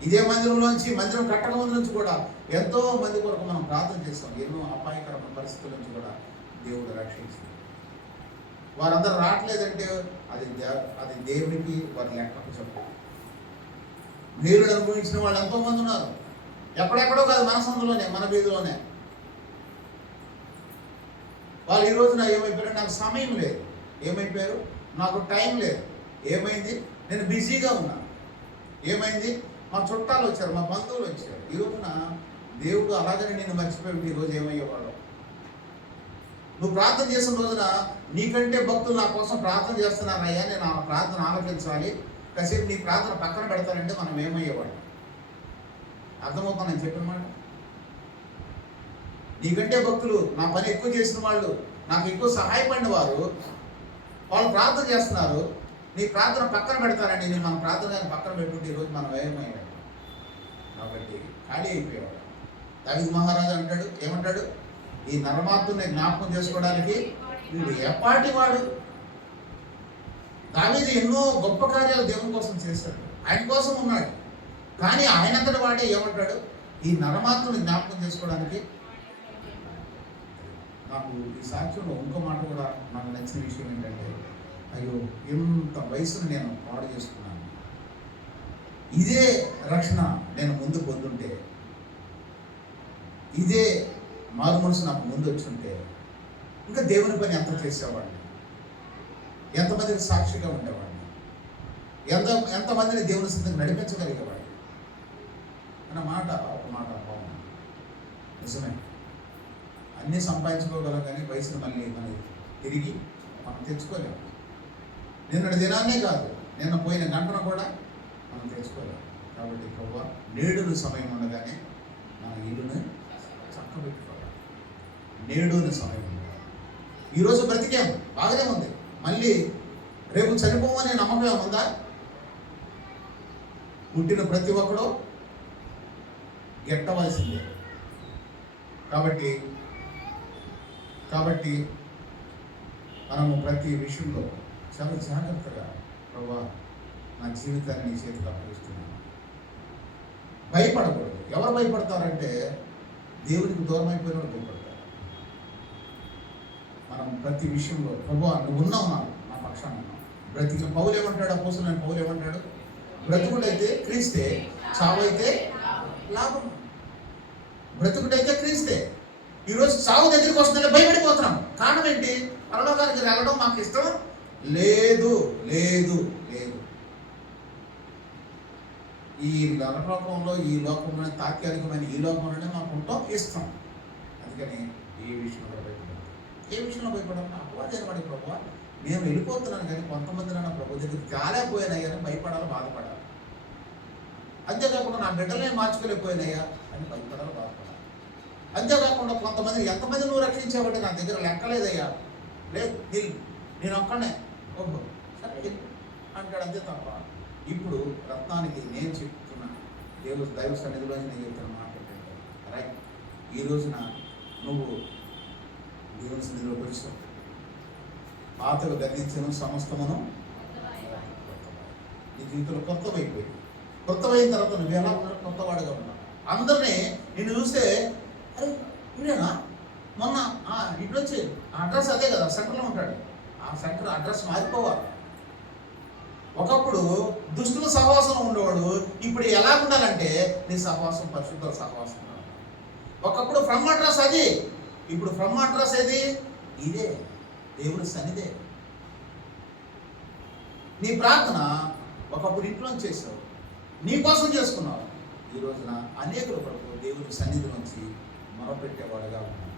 ఇదే మందిరం కట్టక ముందు నుంచి కూడా ఎంతో మంది కొరకు మనం ప్రార్థన చేస్తాం. ఎన్నో అపాయకరమైన పరిస్థితుల నుంచి కూడా దేవుడు రక్షించింది. వారందరూ రావట్లేదంటే అది దేవునికి వారి లెక్కకు చెప్పు. నీళ్ళు అనుభవించిన వాళ్ళు ఎంతోమంది ఉన్నారు, ఎక్కడెక్కడో కాదు, మన సందులోనే, మన వీధిలోనే. వాళ్ళు ఈ రోజున ఏమైపోయారు, నాకు సమయం లేదు, ఏమైపోయారు, నాకు టైం లేదు, ఏమైంది, నేను బిజీగా ఉన్నా, ఏమైంది, మా చుట్టాలు వచ్చారు, మా బంధువులు వచ్చారు. ఈ రోజున దేవుడు అలాగనే నేను మర్చిపోయి ఈరోజు ఏమయ్యేవాడు. నువ్వు ప్రార్థన చేసిన రోజున నీకంటే భక్తులు నా కోసం ప్రార్థన చేస్తున్నారయ్యా, నేను ఆ ప్రార్థన ఆలకించాలి, కాసేపు నీ ప్రార్థన పక్కన పెడతానంటే మనం ఏమయ్యేవాడు. అర్థమవుతా నేను చెప్పిన మాట? నీకంటే భక్తులు, నా పని ఎక్కువ చేసిన వాళ్ళు, నాకు ఎక్కువ సహాయపడిన వారు, వాళ్ళు ప్రార్థన చేస్తున్నారు, నీ ప్రార్థన పక్కన పెడతారండి. నేను మన ప్రార్థన పక్కన పెట్టుకుంటే ఈరోజు మనం ఏమయ్యాడు. కాబట్టి ఖాళీ అయిపోయేవాడు. దావీదు మహారాజు అంటాడు, ఏమంటాడు, ఈ నరమాత్రుని జ్ఞాపకం చేసుకోవడానికి వీడు ఎపాటి వాడు. దావీదు ఎన్నో గొప్ప కార్యాలు దేవుని కోసం చేశాడు, ఆయన కోసం ఉన్నాడు. కానీ ఆయనంతటి వాడే ఏమంటాడు, ఈ నరమాత్రుని జ్ఞాపకం చేసుకోవడానికి. నాకు ఈ సాక్ష్యంలో ఇంకో మాట కూడా నాకు నచ్చిన విషయం ఏంటంటే, అయ్యో ఇంత వయసును నేను పాడు చేసుకున్నాను, ఇదే రక్షణ నేను ముందు పొందుంటే, ఇదే మారు మనసు నాకు ముందు వచ్చుంటే ఇంకా దేవుని పని ఎంత చేసేవాడిని, ఎంతమందికి సాక్షిగా ఉండేవాడిని, ఎంతమందిని దేవుని సిద్ధంగా నడిపించగలిగేవాడిని అన్న మాట, ఒక మాట బాగుంది. నిజమే, అన్నీ సంపాదించుకోగలం కానీ వయసును మళ్ళీ తిరిగి మనం తెచ్చుకోలేము. నిన్నటి దినాన్నే కాదు, నిన్న పోయిన గంటను కూడా మనం తెచ్చుకోలేము. కాబట్టి ప్రభువా, నేడును సమయం ఉండగానే మన ఇల్లుని చక్కబెట్టుకోవాలి. నేడుని సమయం ఉండగా ఈరోజు బ్రతికాము, బాగానే ఉంది, మళ్ళీ రేపు చనిపోమనే నమ్మకం ఉందా? పుట్టిన ప్రతి ఒక్కడు గెట్టవలసిందే. కాబట్టి మనము ప్రతి విషయంలో చాలా జాగ్రత్తగా, ప్రభువా నా జీవితాన్ని నీ చేతికి అప్పగిస్తున్నాను. భయపడకూడదు. ఎవరు భయపడతారంటే దేవునికి దూరం అయిపోయిన వాళ్ళు భయపడతారు. మనం ప్రతి విషయంలో ప్రభువా నువ్వు ఉన్నావు, నా పక్షాన ఉన్నావు. బ్రతికిన పౌలు ఏమంటాడు, అపోస్తలుడైన పౌలు ఏమంటాడు, బ్రతుకుడైతే క్రీస్తే, చావైతే లాభం. బ్రతుకుడైతే క్రీస్తే. ఈరోజు చావు దగ్గరికి వస్తుందంటే భయపడిపోతున్నాం. కారణం ఏంటి? పరలోకానికి వెళ్ళడం మాకు ఇష్టం లేదు లేదు లేదు. ఈ నరలోకంలో, ఈ లోకంలో, తాత్కాలికమైన ఈ లోకంలోనే మాకు ఉంటాం ఇష్టం. అందుకని ఏ విషయంలో భయపడాలి, ఏ విషయంలో భయపడాలి? అపవాదం పడి ప్రభువా నేను వెళ్ళిపోతున్నాను కానీ కొంతమంది నా ప్రభు దగ్గరికి తేలేకపోయినాయి అని భయపడాలి, బాధపడాలి. అంతేకాకుండా నా బిడ్డలనే మార్చుకోలేకపోయినాయా అని భయపడాలి, బాధపడాలి. అంతేకాకుండా కొంతమంది, ఎంతమంది నువ్వు రక్షించావంటే నా దగ్గర లెక్కలేదయ్యా, లేదు నేను ఒక్కనే, ఓహో సరే అంటాడు. అంతే తప్ప ఇప్పుడు రత్నానికి నేను చెప్తున్నా, దైవ సన్నిధిలో నేను చెప్తున్న మాట ఏంటంటే, రైట్, ఈ రోజున నువ్వు దేవుని సన్నిధిలోకి వచ్చావు, పాతలు గతించను సమస్తమును నీ జీవితంలో కొత్తమైపోయింది. కొత్తమైన తర్వాత నువ్వు ఎలా ఉన్నావు? కొత్తవాడుగా ఉన్నావు. అందరినీ నిన్ను చూస్తే అరే ఇదేనా మొన్న ఇటు వచ్చి అడ్రస్ అదే కదా, సెంటర్లో ఉంటాడు. ఆ సెంటర్ అడ్రస్ మారిపోవాలి. ఒకప్పుడు దుష్టుల సహవాసం ఉండేవాడు, ఇప్పుడు ఎలా ఉండాలంటే నీ సహవాసం పరిశుద్ధ సహవాసం. ఒకప్పుడు ఫ్రమ్ అడ్రస్ అది, ఇప్పుడు ఫ్రమ్ అడ్రస్ ఏది? ఇదే దేవుడి సన్నిధే. నీ ప్రార్థన ఒకప్పుడు ఇంట్లో చేసావు, నీ కోసం చేసుకున్నావు. ఈ రోజున అనేకుల కొరకు దేవుడి సన్నిధి నుంచి మొరపెట్టేవాడుగా ఉన్నావు.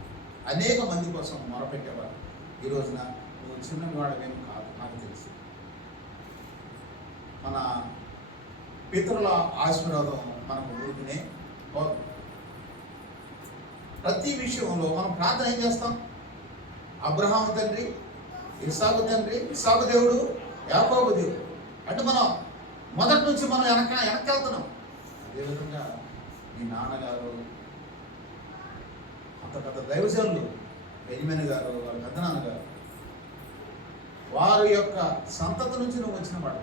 అనేక మంది కోసం మొరపెట్టేవాడు. ఈ రోజున నువ్వు చిన్నవాడమేమి కాదు, నాకు తెలుసు. మన పితరుల ఆశీర్వాదం మనకు ఊరికనే పోదు. ప్రతి విషయంలో మనం ప్రార్థన ఏం చేస్తాం? అబ్రహాము తండ్రి, ఇస్సాకు తండ్రి, ఇస్సాకు దేవుడు, యాకోబు దేవుడు అంటే మనం మొదటి నుంచి మనం వెనక్కి వెళ్తున్నాం. అదేవిధంగా మీ నాన్నగారు అంత పెద్ద దైవజనులు బెన్యామీను గారు, వాళ్ళ పెద్దనాన్నగారు, వారి యొక్క సంతతి నుంచి నువ్వు వచ్చిన వాడు.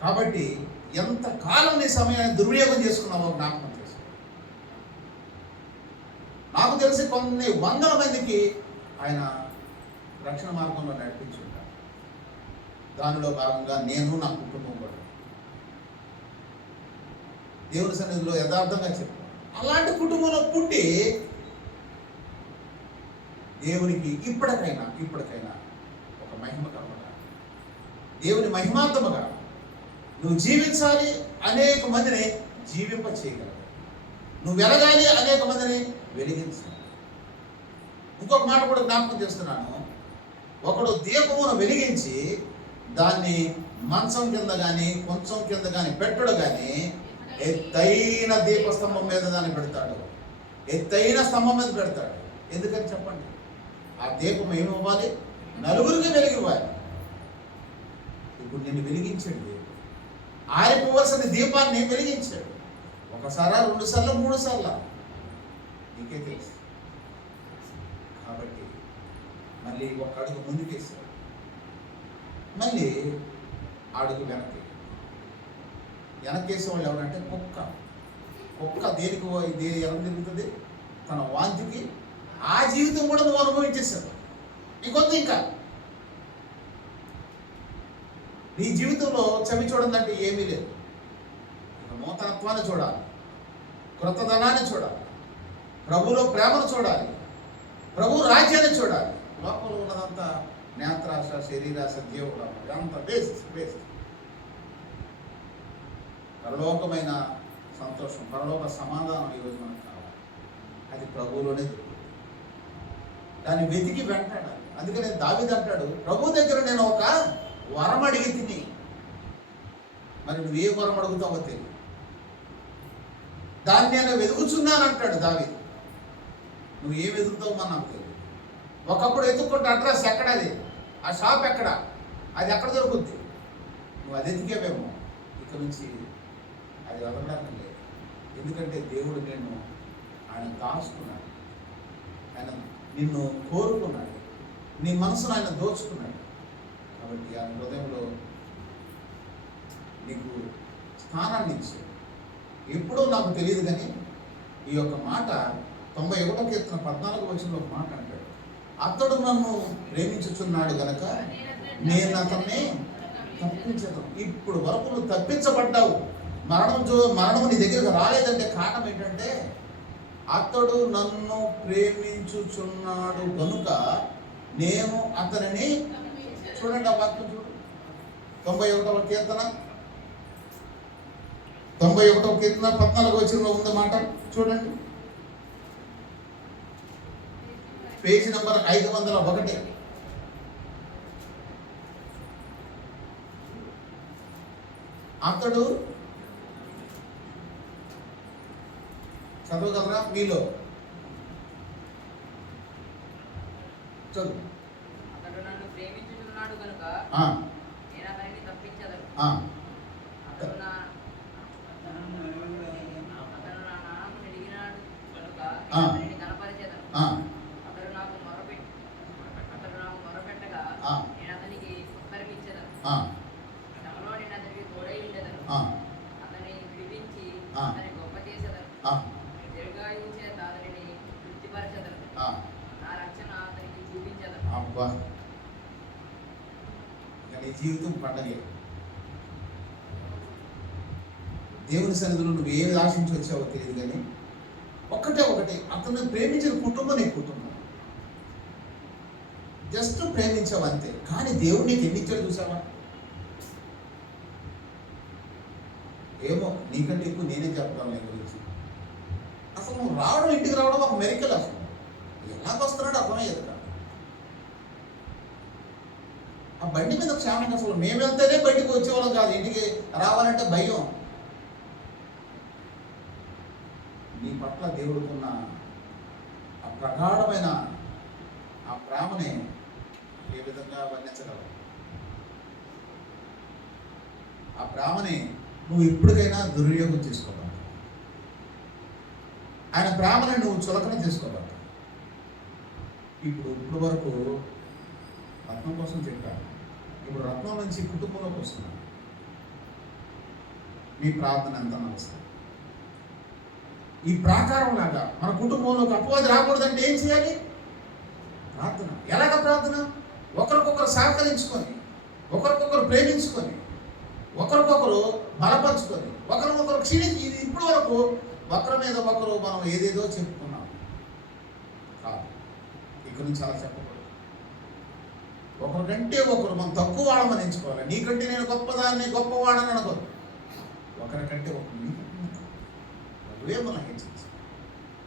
కాబట్టి ఎంత కాలం నీ సమయాన్ని దుర్వినియోగం చేసుకున్నావో జ్ఞాపకం చేసుకో. నాకు తెలిసి కొన్ని వందల మందికి ఆయన రక్షణ మార్గంలో నడిపించి ఉంటాడు. దానిలో భాగంగా నేను, నా కుటుంబం కూడా దేవుని సన్నిధిలో యథార్థంగా చెప్పాను. అలాంటి కుటుంబంలో పుట్టి దేవునికి ఇప్పటికైనా ఒక మహిమ కలగడా, దేవుని మహిమార్థముగా నువ్వు జీవించాలి, అనేక మందిని జీవింప చేయగలవు. నువ్వు వెలగాలి, అనేక మందిని వెలిగించాలి. ఇంకొక మాట కూడా జ్ఞాపకం చేస్తున్నాను. ఒకడు దీపమును వెలిగించి దాన్ని మంచం కింద కానీ కొంచెం కింద కానీ పెట్టడు, కానీ ఎత్తైన దీపస్తంభం మీద దాన్ని పెడతాడు, ఎత్తైన స్తంభం మీద పెడతాడు. ఎందుకని చెప్పండి? ఆ దీపం ఏమివ్వాలి? నలుగురికి వెలిగివ్వాలి. ఇప్పుడు నిన్ను వెలిగించండి, ఆరిపోవలసిన దీపాన్ని వెలిగించాడు. ఒకసారా, 2 సార్లు, 3 సార్లు నీకే తెలుసు. కాబట్టి మళ్ళీ ఒక అడుగు ముందుకేసాడు, మళ్ళీ అడుగు వెనక్కేసే వాళ్ళు ఎవరంటే కుక్క దేనికి ఎలా తిరుగుతుంది? తన వాంతికి. ఆ జీవితం కూడా నువ్వు అనుభవించేశావు. ఇంకొద్దు, ఇంకా నీ జీవితంలో చవి చూడందంటే ఏమీ లేదు. నూతనత్వాన్ని చూడాలి, కృతధనాన్ని చూడాలి, ప్రభువులో ప్రేమను చూడాలి, ప్రభు రాజ్యాన్ని చూడాలి. లోపల ఉన్నదంతా నేత్రాశ, శరీరాశ, జీవుడు అంత వేస్ట్. పరలోకమైన సంతోషం, పరలోక సమాధానం ఈరోజు మనకు కావాలి. అది ప్రభువులోనే దొరుకుతుంది. దాన్ని వెతికి వెంటాడాలి. అందుకనే దావీదు అంటాడు, ప్రభు దగ్గర నేను ఒక వరం అడిగి తిని. మరి నువ్వు ఏ వరం అడుగుతావో తెలియదు, దాన్ని నేను వెతుకుచున్నాను అంటాడు దావీదు. నువ్వు ఏం వెతుకుతావో మన నాకు తెలియదు. ఒకప్పుడు వెతుక్కుంటే అడ్రస్ ఎక్కడది, ఆ షాప్ ఎక్కడ, అది ఎక్కడ దొరుకుద్ది, నువ్వు అది ఎతికేవేమో. ఇక నుంచి అది వదలడానికి లేదు. ఎందుకంటే దేవుడు ఆయన దాచుకున్నాడు, ఆయన నిన్ను కోరుకున్నాడు, నీ మనసును ఆయన దోచుకున్నాడు. కాబట్టి ఆ హృదయంలో నీకు స్థానాన్ని ఇచ్చాడు. ఎప్పుడో నాకు తెలియదు, కానీ ఈ యొక్క మాట 91వ కీర్తన 14వ వచనంలో ఒక మాట అంటాడు, అతడు నన్ను ప్రేమించుచున్నాడు గనక నేను అతన్ని తప్పించను. ఇప్పుడు వరకు నువ్వు తప్పించబడ్డావు. మరణం నీ దగ్గరకు రాలేదంటే కారణం ఏంటంటే అతడు నన్ను ప్రేమించుచున్నాడు గనుక నేను అతనిని. చూడండి ఆ వాక్యం, చూడు 91వ కీర్తన 14వ వచనంలో ఉంది మాట. చూడండి, పేజీ నంబర్ 501. అతడు చదవగలరా మీలో? చదువు. అతడు నన్ను ప్రేమించుచున్నాడు కనుక నేను అతనిని తప్పించదను. అతడు నా నామమును ఎరిగినాడు కనుక నేను అతనిని కనపరిచెదను. అతడు నాకు మొరపెట్టగా నేను అతనికి ఉత్తరమిచ్చెదను. ఆ, దీర్ఘాయువు చేత అతనిని తృప్తిపరచెదను. ఆ, నా రక్షణ అతనికి చూపించెదను. అబ్బా, ఇక నీ జీవితం పండగే. దేవుని సన్నిధిలో నువ్వు ఏమి ఆశించి వచ్చావో తెలియదు కానీ ఒకటి అతను ప్రేమించిన కుటుంబం నీ కుటుంబం. జస్ట్ ప్రేమించావు అంతే. కానీ దేవుడు నీకు ఎన్ని ఇచ్చాడు చూసావా? ఏమో, నీకంటే ఎక్కువ నేనే చెప్పగలను నీ గురించి. అసలు నువ్వు రావడం, ఇంటికి రావడం ఒక మెరికల్. అసలు ఎలాగొస్తున్నాడు అర్థమయ్యేది కాదు. ఆ బండి మీద క్షేమంగా అసలు మేము వెళ్తేనే బయటికి వచ్చేవాళ్ళం కాదు, ఇంటికి రావాలంటే భయం. నీ పట్ల దేవుడుకున్న ఆ ప్రగాఢమైన ఆ ప్రేమని ఏ విధంగా వర్ణించగలవు? ఆ ప్రేమని నువ్వు ఎప్పటికైనా దుర్వినియోగం చేసుకోవాలి. ఆయన ప్రేమని నువ్వు చులకన చేసుకోవాలి. ఇప్పుడు వరకు రత్నం కోసం చెప్పాను, ఇప్పుడు రత్నం నుంచి కుటుంబంలోకి వస్తున్నాను. మీ ప్రార్థన ఎంత అవసరం? ఈ ప్రాకారం లాగా మన కుటుంబంలోకి అపవాది రాకూడదంటే ఏం చేయాలి? ప్రార్థన. ఎలాగ ప్రార్థన? ఒకరికొకరు సహకరించుకొని, ఒకరికొకరు ప్రేమించుకొని, ఒకరికొకరు బలపరుచుకొని, ఒకరికొకరు క్షీణించి. ఇది ఇప్పటి వరకు ఒకరి మీద ఒకరు మనం ఏదేదో చెప్పుకున్నాం కాదు. ఇక్కడి నుంచి అలా చెప్పకూడదు. ఒకరికంటే ఒకరు మనం తక్కువ వాడమని ఎంచుకోవాలి. నీకంటే నేను గొప్పదాన్ని, గొప్పవాడని అనుకోదు. ఒకరికంటే ఒకరు నువ్వే మనం హెచ్చించాలి.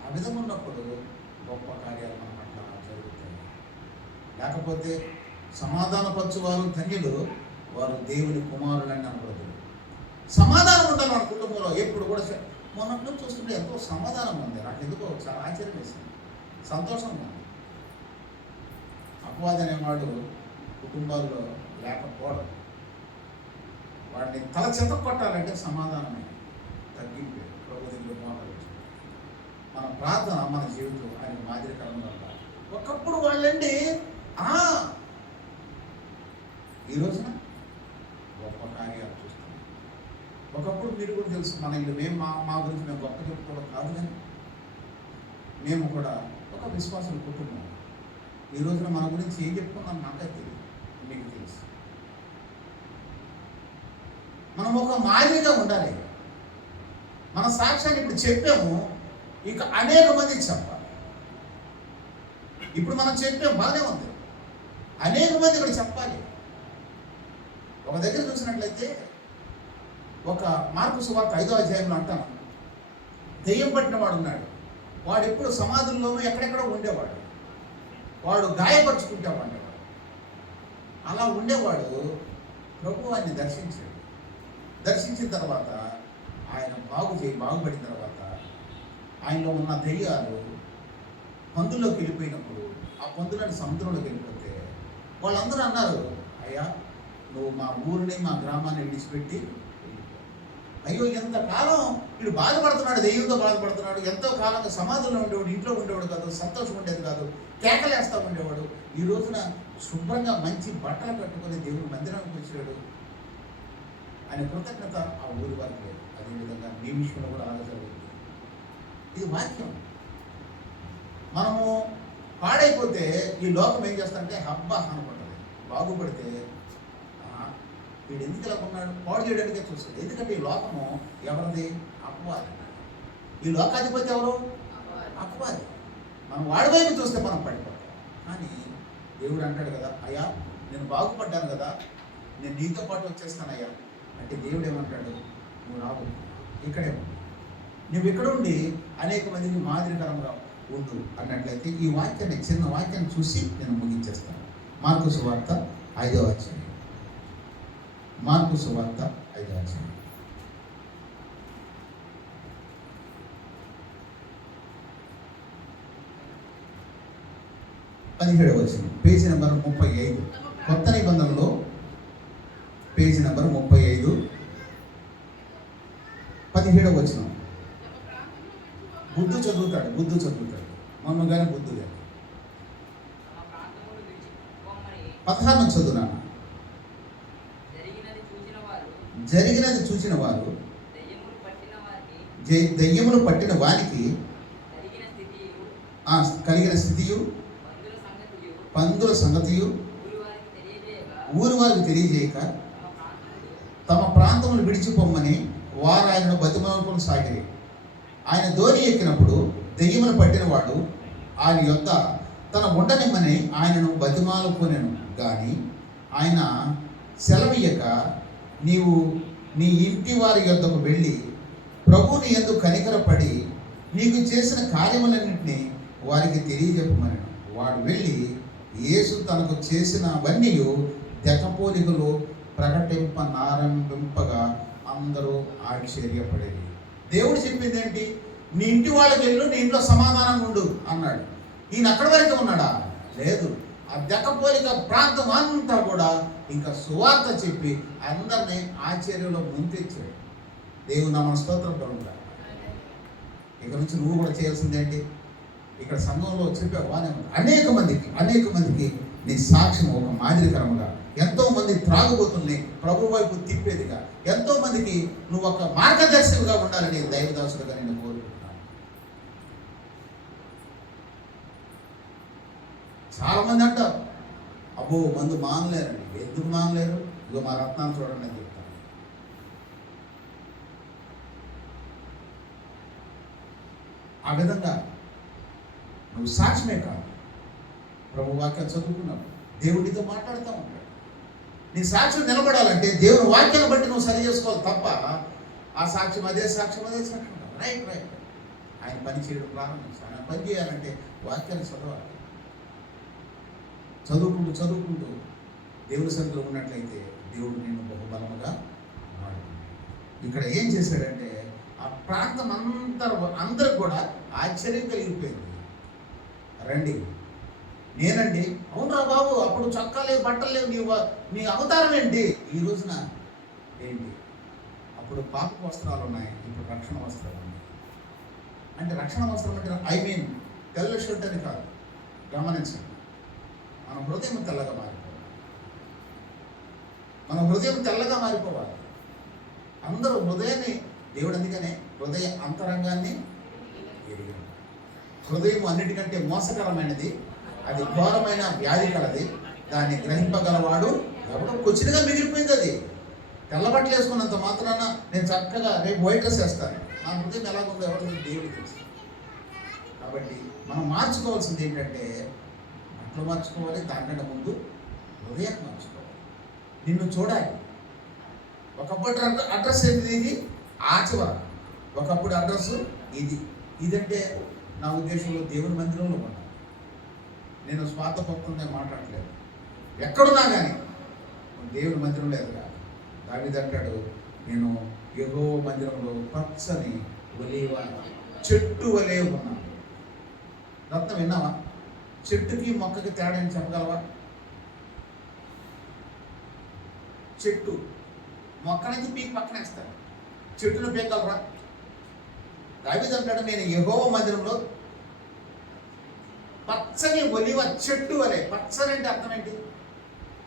ఆ విధంగా ఉన్నప్పుడు గొప్ప కార్యాలు మన పట్ల జరుగుతాయి. లేకపోతే సమాధానపరచువారు ధన్యులు, వారు దేవుని కుమారులని అనకూడదు. సమాధానం ఉండాలి మన కుటుంబంలో ఎప్పుడు కూడా. మొన్నట్లు చూస్తుంటే ఎంతో సమాధానం ఉంది. నాకు ఎందుకో చాలా ఆశ్చర్యం వేసింది, సంతోషంగా ఉంది. అపవాది అనేవాడు కుటుంబాల్లో లేకపోవడం, వాడిని తల చెత్త కొట్టాలంటే సమాధానమే, తగ్గింపే, ప్రభు దగ్గర మోకరించు. మన ప్రార్థన, మన జీవితం ఆయన మాదిరికరంగా ఉండాలి. ఒకప్పుడు వాళ్ళండి ఈ రోజున గొప్ప కార్యాలు చూస్తున్నాం. ఒకప్పుడు మీరు కూడా తెలుసు, మన ఇల్లు మేము మా గురించి మేము గొప్ప చెప్పుకోవడం కాదు, కానీ మేము కూడా ఒక విశ్వాసుల కుటుంబం. ఈ రోజున మన గురించి ఏం చెప్పుకున్నాం నాకే తెలియదు, మీకు తెలుసు. మనం ఒక మాదిరిగా ఉండాలి. మన సాక్ష్యాన్ని ఇప్పుడు చెప్పాము, ఇక అనేక మందికి చెప్పాలి. ఇప్పుడు మనం చెప్పాము, బాగానే ఉంది, అనేక మంది ఇక్కడ చెప్పాలి. ఒక దగ్గర చూసినట్లయితే ఒక మార్కు సువార్త 5వ అధ్యాయంలో అంటాను, దెయ్యం పట్టిన వాడు ఉన్నాడు. వాడు ఎప్పుడు సమాధుల్లోనూ ఎక్కడెక్కడో ఉండేవాడు. వాడు గాయపరుచుకుంటేవాడు. అలా ఉండేవాడు. ప్రభు ఆయన్ని దర్శించాడు. దర్శించిన తర్వాత ఆయన బాగుపడిన తర్వాత ఆయనలో ఉన్న దెయ్యాలు పందుల్లోకి వెళ్ళిపోయినప్పుడు, ఆ పందులని సముద్రంలోకి వెళ్ళిపోతే వాళ్ళందరూ అన్నారు, అయ్యా నువ్వు మా ఊరిని, మా గ్రామాన్ని విడిచిపెట్టి వెళ్ళిపో. అయ్యో ఎంతకాలం వీడు బాధపడుతున్నాడు, దెయ్యంతో బాధపడుతున్నాడు. ఎంతో కాలంగా సమాధుల్లో ఉండేవాడు, ఇంట్లో ఉండేవాడు కాదు, సంతోషం ఉండేది కాదు, కేకలేస్తూ ఉండేవాడు. ఈ రోజున శుభ్రంగా మంచి బట్టలు కట్టుకొని దేవుని మందిరానికి వచ్చాడు. ఆయన కృతజ్ఞత ఆ ఊరి వారికి లేదు. అదేవిధంగా మీ విషయంలో కూడా అలాగే జరుగుతుంది. ఇది వాక్యం. మనము పాడైపోతే ఈ లోకం ఏం చేస్తారంటే హబ్బా అనుకుంటుంది. బాగుపడితే వీడు ఎందుకు ఇలా ఉన్నాడు, పాడు చేయడానికే చూస్తుంది. ఎందుకంటే ఈ లోకము ఎవరిది? అపవాది. ఈ లోకాధిపతి ఎవరు? అపవాది. మనం వాడి వైపు చూస్తే మనం పడిపోతాం. కానీ దేవుడు అంటాడు కదా, అయ్యా నేను బాగుపడ్డాను కదా, నేను నీతో పాటు వచ్చేస్తానయ్యా అంటే దేవుడు ఏమంటాడు, నువ్వు రావు, ఇక్కడే ఉండు, నువ్వు ఇక్కడ ఉండి అనేక మందికి మాదిరికరంగా ఉండు అన్నట్లయితే ఈ వాక్యాన్ని, చిన్న వాక్యాన్ని చూసి నేను ముగించేస్తాను. మార్కు సువార్త 5వ అధ్యాయం. మార్కు సువార్త 5వ అధ్యాయం. పదిహేడవ వచనం, పేజీ నెంబర్ 35, కొత్త నిబంధనలో పేజీ నెంబర్ 35, 17వ వచనం. బుద్ధు చదువుతాడు మమ్మ కానీ బుద్ధు కానీ. 16 చదువునాను. జరిగినది చూచిన వారు దెయ్యమును పట్టిన వానికి కలిగిన స్థితియు, కలిగిన స్థితియు పందుల సంగతియు, పందుల సంగతియు ఊరి వారికి తెలియజేయక ఊరి వారికి తెలియజేయక తమ తమ ప్రాంతమును విడిచిపోమ్మని వారు ఆయనను బతిమాలుకొని సాగిరి. ఆయన ధోని ఎక్కినప్పుడు దెయ్యమును పట్టినవాడు ఆయన యొద్ద తన ఉండనిమ్మని ఆయనను బతిమాలుకొనెను గాని ఆయన సెలవీయక, నీవు నీ ఇంటి వారి యొద్దకు వెళ్ళి ప్రభువుని యందు కనికరపడి నీకు చేసిన కార్యములన్నింటినీ వారికి తెలియజెప్పమని వాడు వెళ్ళి యేసు తనకు చేసినవన్నీ దెకపోలికలు ప్రకటింపనారంభింపగా అందరూ ఆశ్చర్యపడేది. దేవుడు చెప్పింది ఏంటి? నీ ఇంటి వాళ్ళకి వెళ్ళు, నీ ఇంట్లో సమాధానంగా ఉండు అన్నాడు. ఈయన అక్కడి వరకు ఉన్నాడా? లేదు. ఆ దెక్కపోలిక ప్రాంతం అంతా కూడా ఇంకా సువార్త చెప్పి అందరినీ ఆశ్చర్యంలో ముంచెచ్చాడు. దేవుని నామ స్తోత్రం కలుగుగా. ఇక నుంచి నువ్వు కూడా చేయాల్సిందేంటి? ఇక్కడ సంఘంలో చెప్పావు అనేక మందికి నీ సాక్ష్యం ఒక మాదిరికరముగా, ఎంతో మంది త్రాగుబోతుల్ని ప్రభు వైపు తిప్పేదిగా, ఎంతో మందికి నువ్వు ఒక మార్గదర్శిగా ఉండాలని దైవదాసులుగా నేను కోరుకుంటున్నాను. చాలా మంది అంటారు, అబ్బో మందు మానలేరండి. ఎందుకు మానలేరు? ఇగో మా రత్నాలు చూడండి అని చెప్తాను. ఆ విధంగా నువ్వు సాక్ష్యమే కాదు, ప్రభు వాక్యం చదువుకున్నావు, దేవుడితో మాట్లాడుతూ ఉంటాడు. నీ సాక్ష్యం నిలబడాలంటే దేవుని వాక్యాన్ని బట్టి నువ్వు సరి చేసుకోవాలి తప్ప ఆ సాక్ష్యం అదే సాక్ష్యం రైట్. ఆయన పని చేయడం ప్రారంభించాలి. ఆయన పని చేయాలంటే వాక్యాన్ని చదవాలి. చదువుకుంటూ దేవుని సన్నిధిలో ఉన్నట్లయితే దేవుడు నిన్ను బహుబలముగా వాడుకుంటాడు. ఇక్కడ ఏం చేశాడంటే ఆ ప్రాంతం అందరికి కూడా ఆశ్చర్యం కలిగిపోయింది. రండి, నేనండి. అవునరా బాబు, అప్పుడు చొక్కా లేవు, బట్టలు లేవు, నీ అవతారం ఏంటి? ఈ రోజున ఏంటి? అప్పుడు పాప వస్త్రాలు ఉన్నాయి, ఇప్పుడు రక్షణ వస్త్రాలు ఉన్నాయి. అంటే రక్షణ వస్త్రం అంటే తెల్ల షర్ట్ అని కాదు. గమనించండి, మన హృదయం తెల్లగా మారిపోవాలి. అందరూ హృదయాన్ని, దేవుడు అందుకనే హృదయ అంతరంగాన్ని ఎరిగాడు. హృదయం అన్నిటికంటే మోసకరమైనది, అది ఘోరమైన వ్యాధి కలది, దాన్ని గ్రహింపగలవాడు ఎవడో. కొచ్చినగా మిగిలిపోయింది అది. తెల్లబట్టలు వేసుకున్నంత మాత్రాన నేను చక్కగా రేపు వైట్ డ్రెస్ వేస్తాను, నా హృదయం ఎలాగుందో ఎవరు దేవుడు తెలుసు. కాబట్టి మనం మార్చుకోవాల్సింది ఏంటంటే, బట్టలు మార్చుకోవాలి, దానికంటే ముందు హృదయాన్ని మార్చుకోవాలి. నిన్ను చూడాలి. ఒకప్పుడు అడ్రస్ ఏంటి? ఇది ఆ చివర. ఒకప్పుడు అడ్రస్ ఇదంటే నా ఉద్దేశంలో దేవుని మందిరంలో ఉన్నాను. నేను స్వార్థపక్షంగా మాట్లాడలేదు. ఎక్కడున్నా కానీ దేవుని మందిరంలో ఎదగాలి. దావీదు అంటాడు, నేను యెహోవా మందిరంలో పచ్చని ఒలీవ చెట్టు వలె ఉన్నాను. రత్నం విన్నావా? చెట్టుకి మొక్కకి తేడా అని చెప్పగలవా? చెట్టు మొక్కనైతే పీకి పక్కన వేస్తారు, చెట్టును పీకగలరా? దావీదు అంటాడు, నేను యెహోవా మందిరంలో పచ్చని ఒలివ చెట్టు వలె. పచ్చని అంటే అర్థం ఏంటి?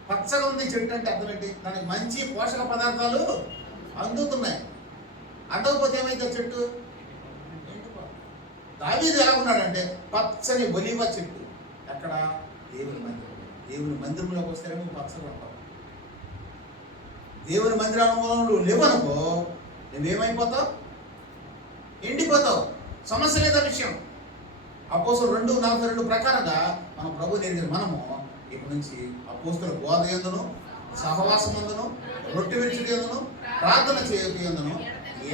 పచ్చగా ఉంది చెట్టు అంటే అర్థం ఏంటి? దానికి మంచి పోషక పదార్థాలు అందుతున్నాయి. అందకపోతే ఏమైతే చెట్టు దావీదు ఎలా ఉన్నాడంటే పచ్చని ఒలివ చెట్టు. ఎక్కడ? దేవుని మందిరం. దేవుని మందిరంలోకి వస్తేనేమో పచ్చగా ఉంటావు. దేవుని మందిరంలో లేవనుకో, నువ్వేమైపోతావు? ఎండిపోతావు. సమస్య లేదా విషయం. అపోస్తులు 2:42 ప్రకారంగా మనం ప్రభు నేర్చిన మనము ఇక నుంచి అపోస్తుల బోధ యందును, సహవాసమందును, రొట్టె విరుచుట యందును, ప్రార్థన చేయుట యందును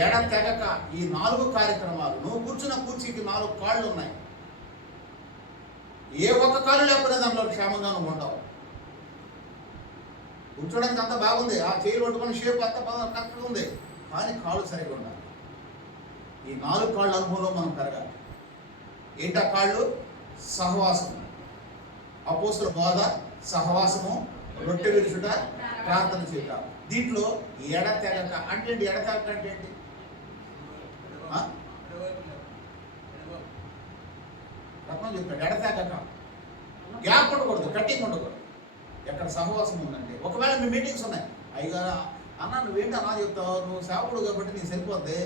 ఎడతెగక ఈ 4 కార్యక్రమాలు. నువ్వు కూర్చున్న కూర్చీకి 4 కాళ్ళు ఉన్నాయి. ఏ ఒక్క కాళ్ళు లేకపోతే దాంట్లో క్షేమంగా నువ్వు ఉండవు. కూర్చోడానికి అంతా బాగుంది, ఆ చేయి పట్టుకుని షేప్ అంతా బాగా కరెక్ట్గా ఉంది, కానీ కాళ్ళు సరిగా ఉండాలి. ఈ 4 కాళ్ళ అనుభవంలో మనం పెరగాలి. ఏంటా కాళ్ళు? సహవాసం, అపోస్తుల బోధ, సహవాసము, రొట్టె విరుచుట, ప్రార్థన చేయుట. దీంట్లో ఎడతెగక అంటే ఏంటి? ఎడతెగక అంటే ఏంటి? రత్నం చెప్పాడు, ఎడతెగక. గ్యాప్ ఉండకూడదు, కట్టింగ్ ఉండకూడదు. ఎక్కడ సహవాసం ఉందంటే, ఒకవేళ మీ మీటింగ్స్ ఉన్నాయి, అయ్యగారు అన్న నువ్వేంటి అన్నా చెప్తావు, నువ్వు సేవకుడు కాబట్టి నీకు సరిపోద్ది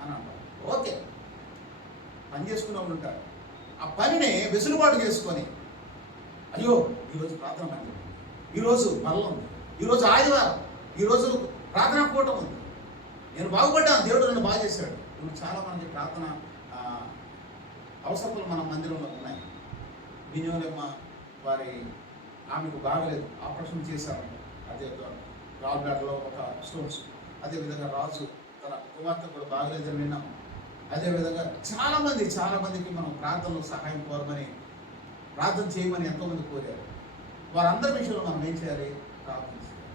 అని అంటావు. ఓకే, పని చేసుకునే వాళ్ళు ఉంటారు. ఆ పనిని వెసులుబాటు చేసుకొని, అయ్యో ఈరోజు ప్రార్థన మందిరం, ఈరోజు బల్ల ఉంది, ఈరోజు ఆదివారం, ఈరోజు ప్రార్థనా కూటం ఉంది, నేను బాగుపడ్డాను, దేవుడు నన్ను బాగా చేశాడు. ఇప్పుడు చాలామంది ప్రార్థన అవసరాలు మన మందిరంలో ఉన్నాయి. వినియోగమ్మ వారి ఆమెకు బాగలేదు, ఆపరేషన్ చేశారు. అదే గాల్ బ్లాడర్లో ఒక స్టోన్స్. అదేవిధంగా రాజు తన కుమార్తె కూడా బాగలేదని విన్నాం. అదేవిధంగా చాలామందికి మనం ప్రార్థనలో సహాయం కోరమని, ప్రార్థన చేయమని ఎంతోమంది కోరారు. వారందరి విషయంలో మనం ఏం చేయాలి? ప్రార్థన చేయాలి.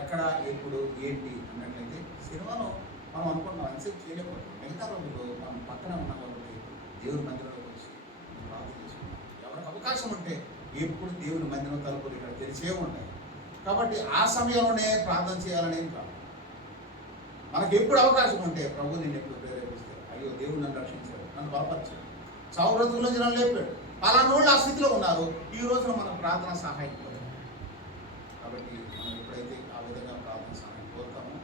ఎక్కడ, ఎప్పుడు, ఏంటి అన్నట్లయితే సినిమాలో మనం అనుకుంటున్నాం ఎంతసేపు చేయలేకపోతున్నాం. మిగతా రోజుల్లో మనం పక్కనే ఉన్నాం కాబట్టి దేవుడి మందిరంలోకి వచ్చి ప్రార్థన చేసుకుంటాం. ఎవరికి అవకాశం ఉంటే ఎప్పుడు దేవుడి మందిరం తలుపులు ఇక్కడ తెరిచే ఉంటాయి. కాబట్టి ఆ సమయంలోనే ప్రార్థన చేయాలని ఏం కాదు. మనకి ఎప్పుడు అవకాశం ఉంటే ప్రభు నేను ఎప్పుడు ప్రేరేపిస్తాడు. అయ్యో దేవుడు నన్ను రక్షించాడు, నన్ను బలపరిచాడు, చావు బ్రతుకుల్లో జనాలు లేపాడు, పలానోళ్ళు ఆ స్థితిలో ఉన్నారు, ఈ రోజున మనం ప్రార్థన సహాయం కోరాం. కాబట్టి మనం ఎప్పుడైతే ఆ విధంగా ప్రార్థన సహాయం కోరుతామో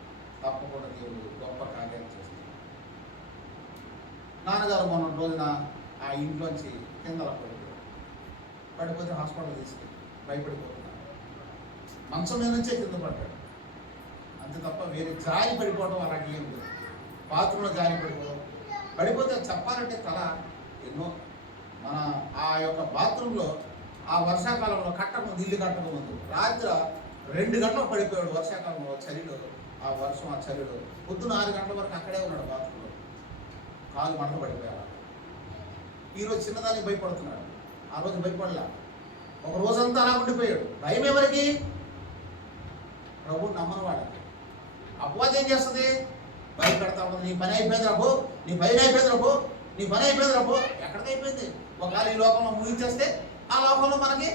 తప్పకుండా దేవుడు గొప్ప కార్యాలు చేస్తాడు. నాన్నగారు మొన్న రోజున ఆ ఇంట్లోంచి కింద పడిపోతే హాస్పిటల్ తీసుకెళ్ళి భయపడిపోతున్నాడు. మంచం మీద నుంచే కింద పడ్డాడు, అంతే తప్ప వేరే జారి పడిపోవడం అలాంటి ఏం లేదు. బాత్రూంలో జారి పడిపోతే చెప్పాలంటే తల ఎన్నో మన ఆ యొక్క బాత్రూంలో ఆ వర్షాకాలంలో కట్టకముందు, ఇల్లు కట్టకముందు రాత్రి 2 గంటలకు పడిపోయాడు. వర్షాకాలంలో చలిలో, ఆ వర్షం ఆ చలిలో పొద్దున 6 గంటల వరకు అక్కడే ఉన్నాడు బాత్రూంలో, కాలు మంట పడిపోయాడు. ఈరోజు చిన్నదానికి భయపడుతున్నాడు, ఆ రోజు భయపడలా. ఒక రోజంతా అలా ఉండిపోయాడు. భయం ఎవరికి? ప్రభు నమ్మని వాడికి. అపవాదం ఏం చేస్తుంది? భయపెడతా ఉంది. నీ పని అయిపోయింది రాబో, నీ పని అయిపోయింది రాబో, నీ పని అయిపోయింది రాబో. ఎక్కడికి అయిపోయింది? ఒకవేళ ఈ లోకంలో ముగించేస్తే ఆ లోకంలో మనకి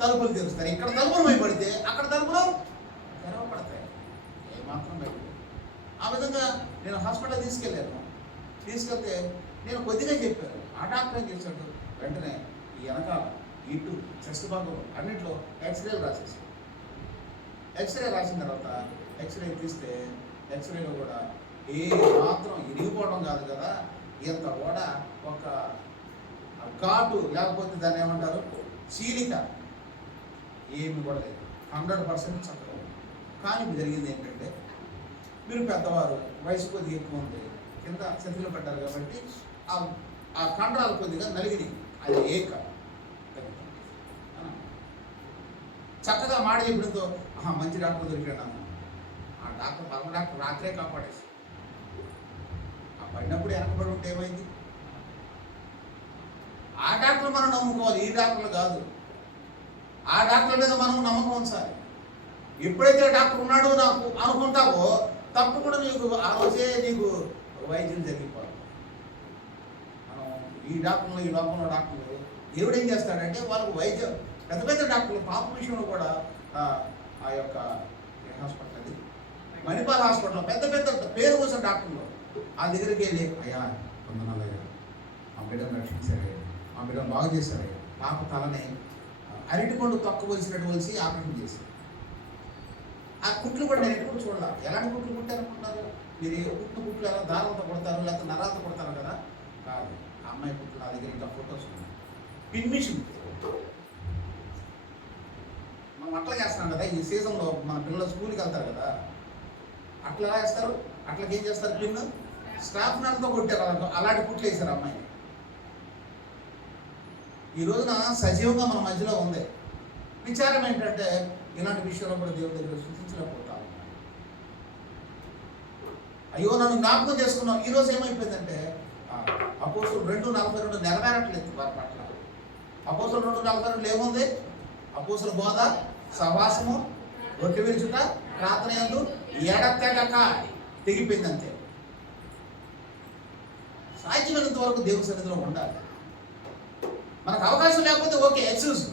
తలుపులు తెరుస్తారు. ఇక్కడ తలుపులు భయపడితే అక్కడ తలుపులు తెరవబడతాయి. ఏమాత్రం భయపడి ఆ విధంగా నేను హాస్పిటల్ తీసుకెళ్తే నేను కొద్దిగా చెప్పాను. ఆ డాక్టర్ ఏం చేశాడు? వెంటనే ఈ వెనకాల ఇటు చెస్ట్ భాగం అన్నింటిలో ఎక్స్రేలు రాసేసాడు. ఎక్స్రే రాసిన తర్వాత ఎక్స్రే తీస్తే ఎక్స్రేలో కూడా ఏ మాత్రం ఇరిగిపోవడం కాదు కదా, ఇంత కూడా ఒక ఘాటు లేకపోతే దాన్ని ఏమంటారు, చీలిక ఏమి కూడా లేదు. 100% చక్కగా ఉంది. కానీ ఇప్పుడు జరిగింది ఏంటంటే, మీరు పెద్దవారు, వయసు కొద్దిగా ఎక్కువ ఉంది, కింద చెతులు పడ్డారు కాబట్టి ఆ కండరాలు కొద్దిగా నలిగినాయి. అది ఏక చక్కగా మాట చెప్పడంతో మంచి డాక్టర్ దొరికాడు. ఆ డాక్టర్ పరమ డాక్టర్ రాత్రే కాపాడేసి, ఆ పడినప్పుడు వెనకబడి ఉంటే ఏమైంది? ఆ డాక్టర్ మనం నమ్ముకోవాలి, ఈ డాక్టర్లు కాదు. ఆ డాక్టర్ మీద మనం నమ్మకం ఉంచాలి. ఎప్పుడైతే డాక్టర్ ఉన్నాడో నాకు అనుకుంటావో తప్పకుండా నీకు ఆ రోజే నీకు వైద్యం జరిగిపోవాలి. మనం ఈ డాక్టర్లు, ఈ లోకంలో డాక్టర్లు దేవుడు ఏం చేస్తాడంటే వాళ్ళకు వైద్యం, పెద్ద పెద్ద డాక్టర్లు పాప విషయంలో కూడా ఆ యొక్క హాస్పిటల్ అది మణిపాల్ హాస్పిటల్లో పెద్ద పెద్ద పేరు కోసం డాక్టర్లు ఆ దగ్గరికి వెళ్ళి, అయ్యా వందనాలయ్యా, మా బిడ్డను రక్షించారయ్యా, మా బిడ్డను బాగు చేశారయ్యా, పాప తలని అరటిపండు తొక్కవలసినటువంటి ఆపరేషన్ చేశారు. ఆ కుట్లు కూడా నేను ఎప్పుడు చూడాల. ఎలాంటి కుట్లు కుట్టారనుకుంటున్నారు మీరు? కుట్లు ఎలా దారంతో కొడతారు, లేకపోతే నరాలతో కొడతారు కదా, కాదు. ఆ అమ్మాయి కుట్లు నా దగ్గర ఇంకా ఫొటోస్ ఉన్నాయి. పిన్ మిషన్ మనం అట్లా చేస్తున్నాం కదా ఈ సీజన్లో. మన పిల్లలు స్కూల్కి వెళ్తారు కదా, అట్లా ఎలా వేస్తారు? అట్లకి ఏం చేస్తారు? పిన్ స్టాఫ్ నర్తో కొట్టారు, అలాంటి కుట్లు వేశారు అమ్మాయిని. ఈ రోజున సజీవంగా మన మధ్యలో ఉంది. విచారం ఏంటంటే ఇలాంటి విషయంలో కూడా దేవుడి దగ్గర సూచించలేకపోతాము. అయ్యో నన్ను జ్ఞాపకం చేసుకున్నాం. ఈరోజు ఏమైపోయిందంటే అపోస్తులు 2:42 నెరవేరట్లేదు వారి పట్ల. అపోస్తులు 2:42 ఏముంది? అపోస్తుల బోధ, సహవాసము, రొట్టె విరుచుట, ప్రార్థన యందు ఎడతెగక తెగిపోయింది అంతే. సాధ్యమైనంత వరకు దేవుని సన్నిధిలో ఉండాలి. మనకు అవకాశం లేకపోతే ఓకే, ఎక్స్క్యూజ్,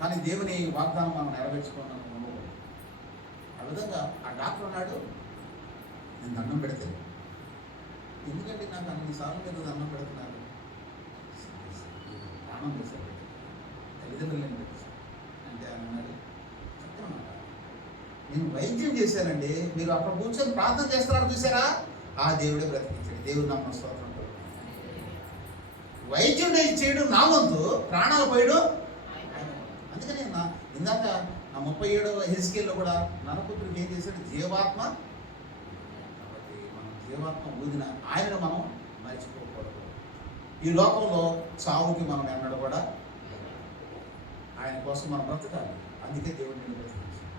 కానీ దేవుని వాగ్దానం మనం నెరవేర్చుకున్నాం. ఆ విధంగా ఆ డాక్టర్ అన్నాడు, నేను దండం పెడితే, ఎందుకంటే నాకు అన్నిసార్లు మీరు దండం పెడుతున్నారు, ప్రాణం చేశారు, తల్లిదండ్రులు నేను పెట్టేశాను అంటే ఆయన అన్నాడు, చెప్తాను, నేను వైద్యం చేశానండి, మీరు అక్కడ కూర్చొని ప్రార్థన చేస్తున్నారు చూసారా, ఆ దేవుడే బ్రతికించారు. దేవుడు నామ స్తోత్రం. వైద్యుడు చేయడం నా వంతు, ప్రాణాలు పోయడం ఆయన వంతు. అందుకని ఇందాక నా 37వ హెజ్కేల్లో కూడా నరపుత్రుడు ఏం చేశాడు? జీవాత్మ. కాబట్టి మనం జీవాత్మ ఊదిన ఆయనను మనం మర్చిపోకూడదు. ఈ లోకంలో చావుకి మనం ఎన్నడూ కూడా ఆయన కోసం మనం బ్రతకాలి. అందుకే దేవుడిని బ్రతికించాడు.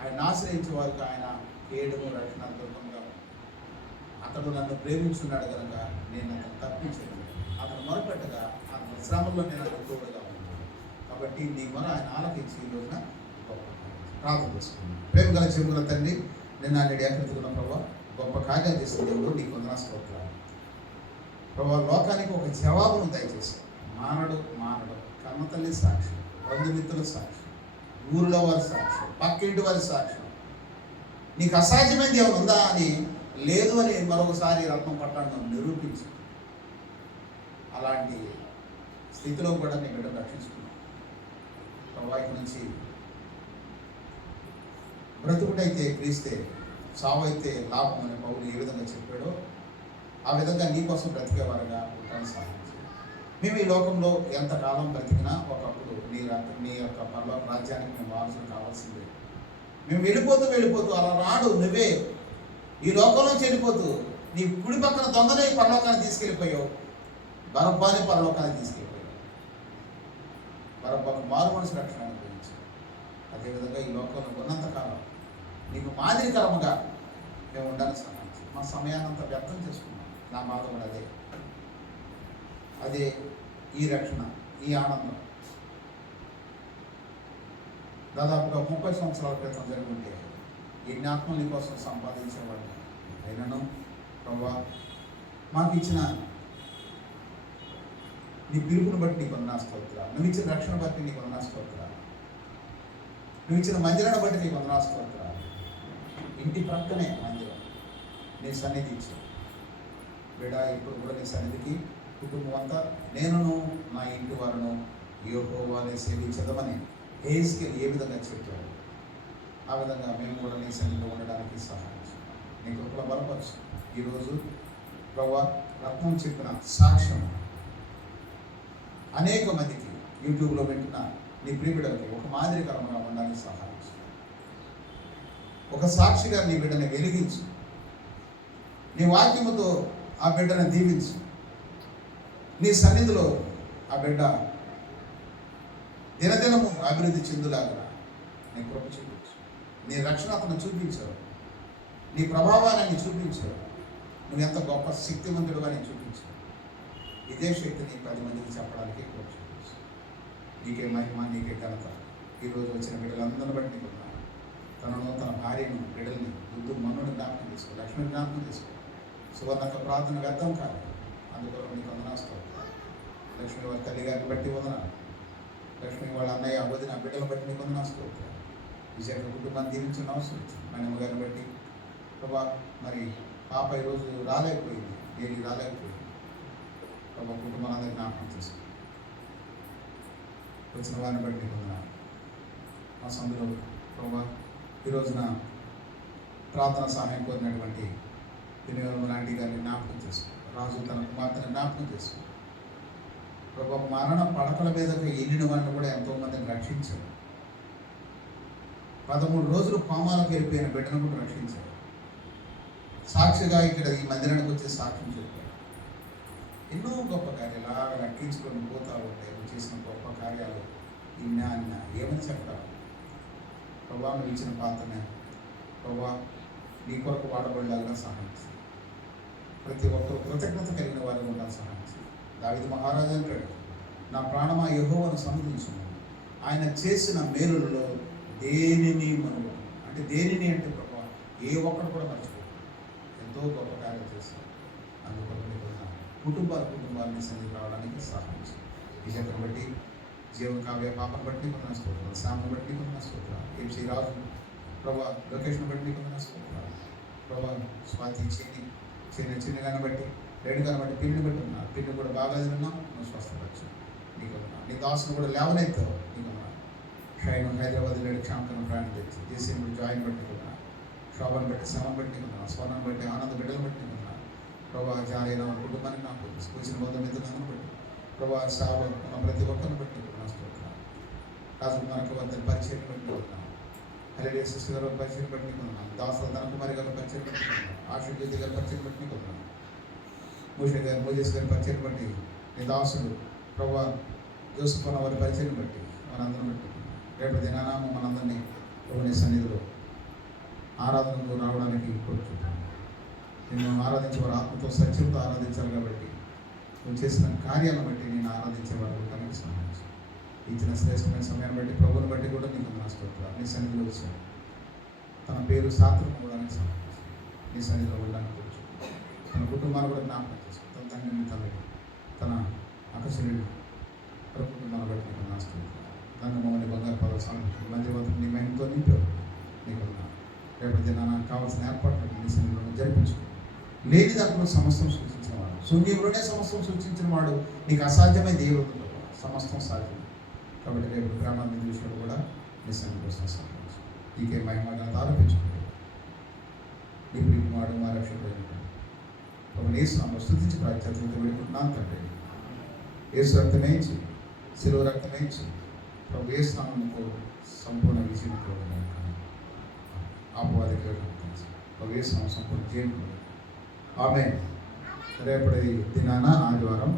ఆయన ఆశ్రయించే వారికి ఆయన కేడము రక్షణ దుర్గంగా ఉంది. అతడు నన్ను ప్రేమించున్నాడు కనుక నేను అతను తప్పించాను. అతను మొరపెట్టగా అతని శ్రమంలో నేను అతను తోడుగా ఉన్నాను. కాబట్టి నీ మొర ఆయన ఆలకించి ఈ రోజున గొప్ప ప్రార్థన చేసుకున్నాను. ప్రేమ గల చెవుల తండ్రి, నేను నేడు ఏకృతికున్న ప్రభావ గొప్ప కార్యాలు చేసిన దేవుడు నీకు వందనాలు స్తోత్రాలు. ప్రభావ లోకానికి ఒక జవాబును దయచేసి మానడు కన్నతల్లి సాక్షి, బంధుమిత్రుల సాక్షి, ఊరిలో వారి సాక్షి, పక్కింటి వారి సాక్షి, నీకు అసాధ్యమైనది ఏమైనా ఉందా అని లేదు అని మరొకసారి రత్నం పట్టాలను నిరూపించి అలాంటి స్థితిలో కూడా నీ బిడ్డ రక్షించుకున్నాం. ప్రభావికి నుంచి బ్రతుకుడైతే క్రీస్తే, సావైతే లాభం అని పౌలు ఏ విధంగా చెప్పాడో ఆ విధంగా నీ కోసం బ్రతికేవారుగా ఉంటాను సాధించి మేము ఈ లోకంలో ఎంతకాలం బ్రతికినా ఒకప్పుడు నీ యొక్క పరలోక రాజ్యానికి మేము వారసులు కావాల్సిందే. మేము వెళ్ళిపోతూ అలా రాడు నువ్వే ఈ లోకంలో వెళ్ళిపోతూ నీ కుడి పక్కన దొంగనే పరలోకాన్ని తీసుకెళ్ళిపోయావు. బరబ్బాని పరలోకాన్ని తీసుకెళ్ళిపోయావు. బరబ్బాకు మారు మనసు రక్షణ అనుభవించావు. అదేవిధంగా ఈ లోకంలో ఉన్నంతకాలం నీకు మాదిరికరముగా మేము ఉండాలని సహాయం. మా సమయాన్నంతా వ్యర్థం చేసుకున్నాం. నా బాధ కూడా అదే ఈ రక్షణ, ఈ ఆనందం దాదాపుగా 30 సంవత్సరాల క్రితం జరిగి ఉంటే ఈ జ్ఞాపకం కోసం సంపాదించేవాడిని. అయినను ప్రభా మాకు ఇచ్చిన నీ పిలుపుని బట్టి నీకు వందనాలు స్తోత్రాలు. నువ్వు ఇచ్చిన రక్షణ బట్టి నీకు వందనాలు స్తోత్రాలు. నువ్వు ఇచ్చిన మందిరాన్ని బట్టి నీకు వందనాలు స్తోత్రాలు. ఇంటి ప్రక్కనే మందిరం, నీ సన్నిధి ఇచ్చావు బిడ్డ. ఇప్పుడు కూడా నీ సన్నిధికి కుటుంబం అంతా నేనును నా ఇంటి వారును యెహోవాని సేవించదమని హెజ్కేలు ఏ విధంగా చెప్పాడు ఆ విధంగా మేము కూడా నీ సన్నిధిలో ఉండడానికి సహాయం. నీ కృపలో బలపరచు. ఈరోజు ప్రభా రత్నం చెప్పిన సాక్ష్యం అనేక మందికి యూట్యూబ్లో పెట్టిన నీ ప్రియబిడ్డలకి ఒక మాదిరికరంగా ఉండడానికి సహాయం. ఒక సాక్షిగా నీ బిడ్డని వెలిగించు. నీ వాక్యముతో ఆ బిడ్డను దీవించు. నీ సన్నిధిలో ఆ బిడ్డ దినదినము అభివృద్ధి చెందులాగా నీ కృప చూపించు. నీ రక్షణ అతను చూపించావు. నీ ప్రభావాన్ని చూపించావు. నువ్వు ఎంత గొప్ప శక్తివంతుడుగా నేను చూపించావు. ఇదే శక్తిని 10 మందికి చెప్పడానికి కృప చూపించు. నీకే మహిమ, నీకే ఘనత. ఈరోజు వచ్చిన బిడ్డలందరిని బట్టి నీకు ఉన్నాను. తనను, తన భార్యను, బిడ్డల్ని, బుద్ధు మన్నుని జ్ఞాపకం చేసుకో, లక్ష్మిని జ్ఞాపకం చేసుకో. సువర్ణక ప్రార్థన వ్యర్థం కాదు. అందుకొరకు నీకు వందనాలు. లక్ష్మి వాళ్ళ తల్లి గారిని బట్టి వందనాలు. లక్ష్మి వాళ్ళ అన్నయ్య వదిన బిడ్డలు బట్టి నీకు వందనాలు. విజయ కుటుంబాన్ని దీవించిన అవసరం. మనమ్మ గారిని బట్టి ప్రభా మరి పాప ఈరోజు రాలేకపోయింది, డైలీ రాలేకపోయింది. ప్రభా కుటుంబాలందరికీ జ్ఞాపకం చేసుకో. వచ్చిన వారిని బట్టి నీకు వందనాలు. మా సందులో ప్రభా ఈరోజున ప్రార్థన సహాయం కోరినటువంటి వినియోగం లాంటి గారిని జ్ఞాపకం చేసుకో. రాజు తన కుమార్తెను జ్ఞాపకం చేసుకో. ప్రభా మరణ పడకల మీదకు వెళ్ళిన వారిని కూడా ఎంతోమందిని రక్షించారు. 13 రోజులు కోమాలకు వెళ్ళిపోయిన బిడ్డను కూడా రక్షించారు. సాక్షిగా ఇక్కడ ఈ మందిరానికి వచ్చే సాక్ష్యం చెప్పారు. ఎన్నో గొప్ప కార్యాలు అలాగా లెక్కించుకొని పోతా ఉంటాయి. నువ్వు చేసిన గొప్ప కార్యాలు ఇన్నా ఏమని చెప్తావు ప్రభా? నువ్వు ఇచ్చిన పాత్రనే ప్రభా నీ కొరకు వాడబడేలాగా సహాయం. ప్రతి ఒక్కరు కృతజ్ఞత కలిగిన వారిని ఉండాలని సహాయం. దావీదు మహారాజు అంటాడు, నా ప్రాణమా యెహోవాను సన్నుతించుము, ఆయన చేసిన మేలులలో దేనిని మనము అంటే దేనిని అంటే ప్రభావ ఏ ఒక్కరు కూడా మర్చిపోదు. ఎంతో గొప్ప కార్యం చేస్తారు. అందుకొరకు కుటుంబాలని సన్నిధి రావడానికి సహాయం. విజయతను బట్టి జీవన కావ్య పాపను బట్టి కొంత స్తోత్రాలు, శామను బట్టి కొంత స్తోత్రాలు, ఎంసీ రాజు ప్రభా లొకేషన్ బట్టి కొంత స్తోత్రాలు. ప్రభా స్వాతి చిన్నగానే బట్టి రేడుగానే బట్టి పిల్లిని బట్టి ఉన్నారు. పిల్లి కూడా బాగా ఉన్నాం, నువ్వు స్వస్థపరచు. నీకు నీ దాసును కూడా లేవనెత్తావు. నీకు షైను హైదరాబాద్ లేడు క్షాంతను ప్రయాణం తెచ్చి దేశంలో జాయిన్ బట్టి ఉన్నా, శోభను బట్టి శ్రమను బట్టి ఉన్నా, స్వర్ణను బట్టి ఆనంద బిడ్డలు బట్టి ఉన్నా. ప్రభా జారైన కుటుంబాన్ని నాకు వచ్చిన బంధుమిత్రులను బట్టి ప్రభా సేవలో ఉన్న ప్రతి ఒక్కరిని బట్టి స్తోత్రాలు. రాజు మనకు వద్ద పరిచయం పెట్టుకుంటున్నాం. హరిడే సిస్టర్ గారు పరిచయం పెట్టుకుంటున్నాం. దాసల ధనకుమారి గారు పరిచయం పెట్టుకుంటున్నాం. ఆశు జ్యోతి గారు పరిచయం పెట్టుకుంటున్నాం. మూషే గారు మోజేస్ గారి పరిచయం బట్టి నీ దాసుడు ప్రభా జోసుకున్న వారి పరిచయం బట్టి మనందరం పెట్టుకుంటున్నాం. రేపు దినానామ మనందరినీ ప్రభుని సన్నిధిలో ఆరాధనకు రావడానికి కోరుకుంటున్నాం. నిన్ను ఆరాధించే వారు ఆత్మతో సత్యంతో ఆరాధించాలి కాబట్టి నువ్వు చేసిన కార్యాలను బట్టి నేను ఆరాధించేవారు ఉంటానికి సంబంధించి ఇచ్చిన శ్రేష్టమైన సమయాన్ని బట్టి ప్రభుని బట్టి కూడా నీకు స్తోత్రాలు. నీ సన్నిధిలో వచ్చాడు. తన పేరు సాత్రం కూడా సంబంధించి నీ సన్నిధిలో ఉండడానికి కూర్చున్నాను. తన కుటుంబాన్ని కూడా జ్ఞాపకం చేసుకుని తన తండ్రిని తల్లి తన అకశుని కుటుంబాన్ని బట్టి నీకు స్తోత్రాలు. నన్ను మమ్మల్ని బంగారు పదవి సాగుతుంది మధ్యవర్తం నీ మహిమతో నింపావు. నీకు రేపటి దినానికి కావాల్సిన ఏర్పాట్లు నీ సన్నిధిలో జరిపించుకో. లేని దాంట్లో సమస్తం సూచించిన వాడు, శూన్యంలోనే సమస్తం సూచించిన వాడు, నీకు అసాధ్యమైన దేవుడు సమస్తం సాధ్యం. కాబట్టి రేపు గ్రామాన్ని విషయంలో కూడా నీ సన్నిధి కోసం సాధించు. నీకే మహిమగా ఆరోపించుకుంటాడు. ఇప్పుడు వాడు మా రక్షకుడు ఒక నేస్తున్నాము స్థుతించి ప్రాచ్యతలతో వేడుకుంటున్నాను తండ్రి. యేసు రక్తమేయించి శిలువ రక్తమేయించి ప్రభు యేసునామముతో సంపూర్ణ విజయం ఆపవాదికి ప్రభు యేసునామం సంపూర్ణ జయం. ఆమె రేపటి దినాన ఆదివారం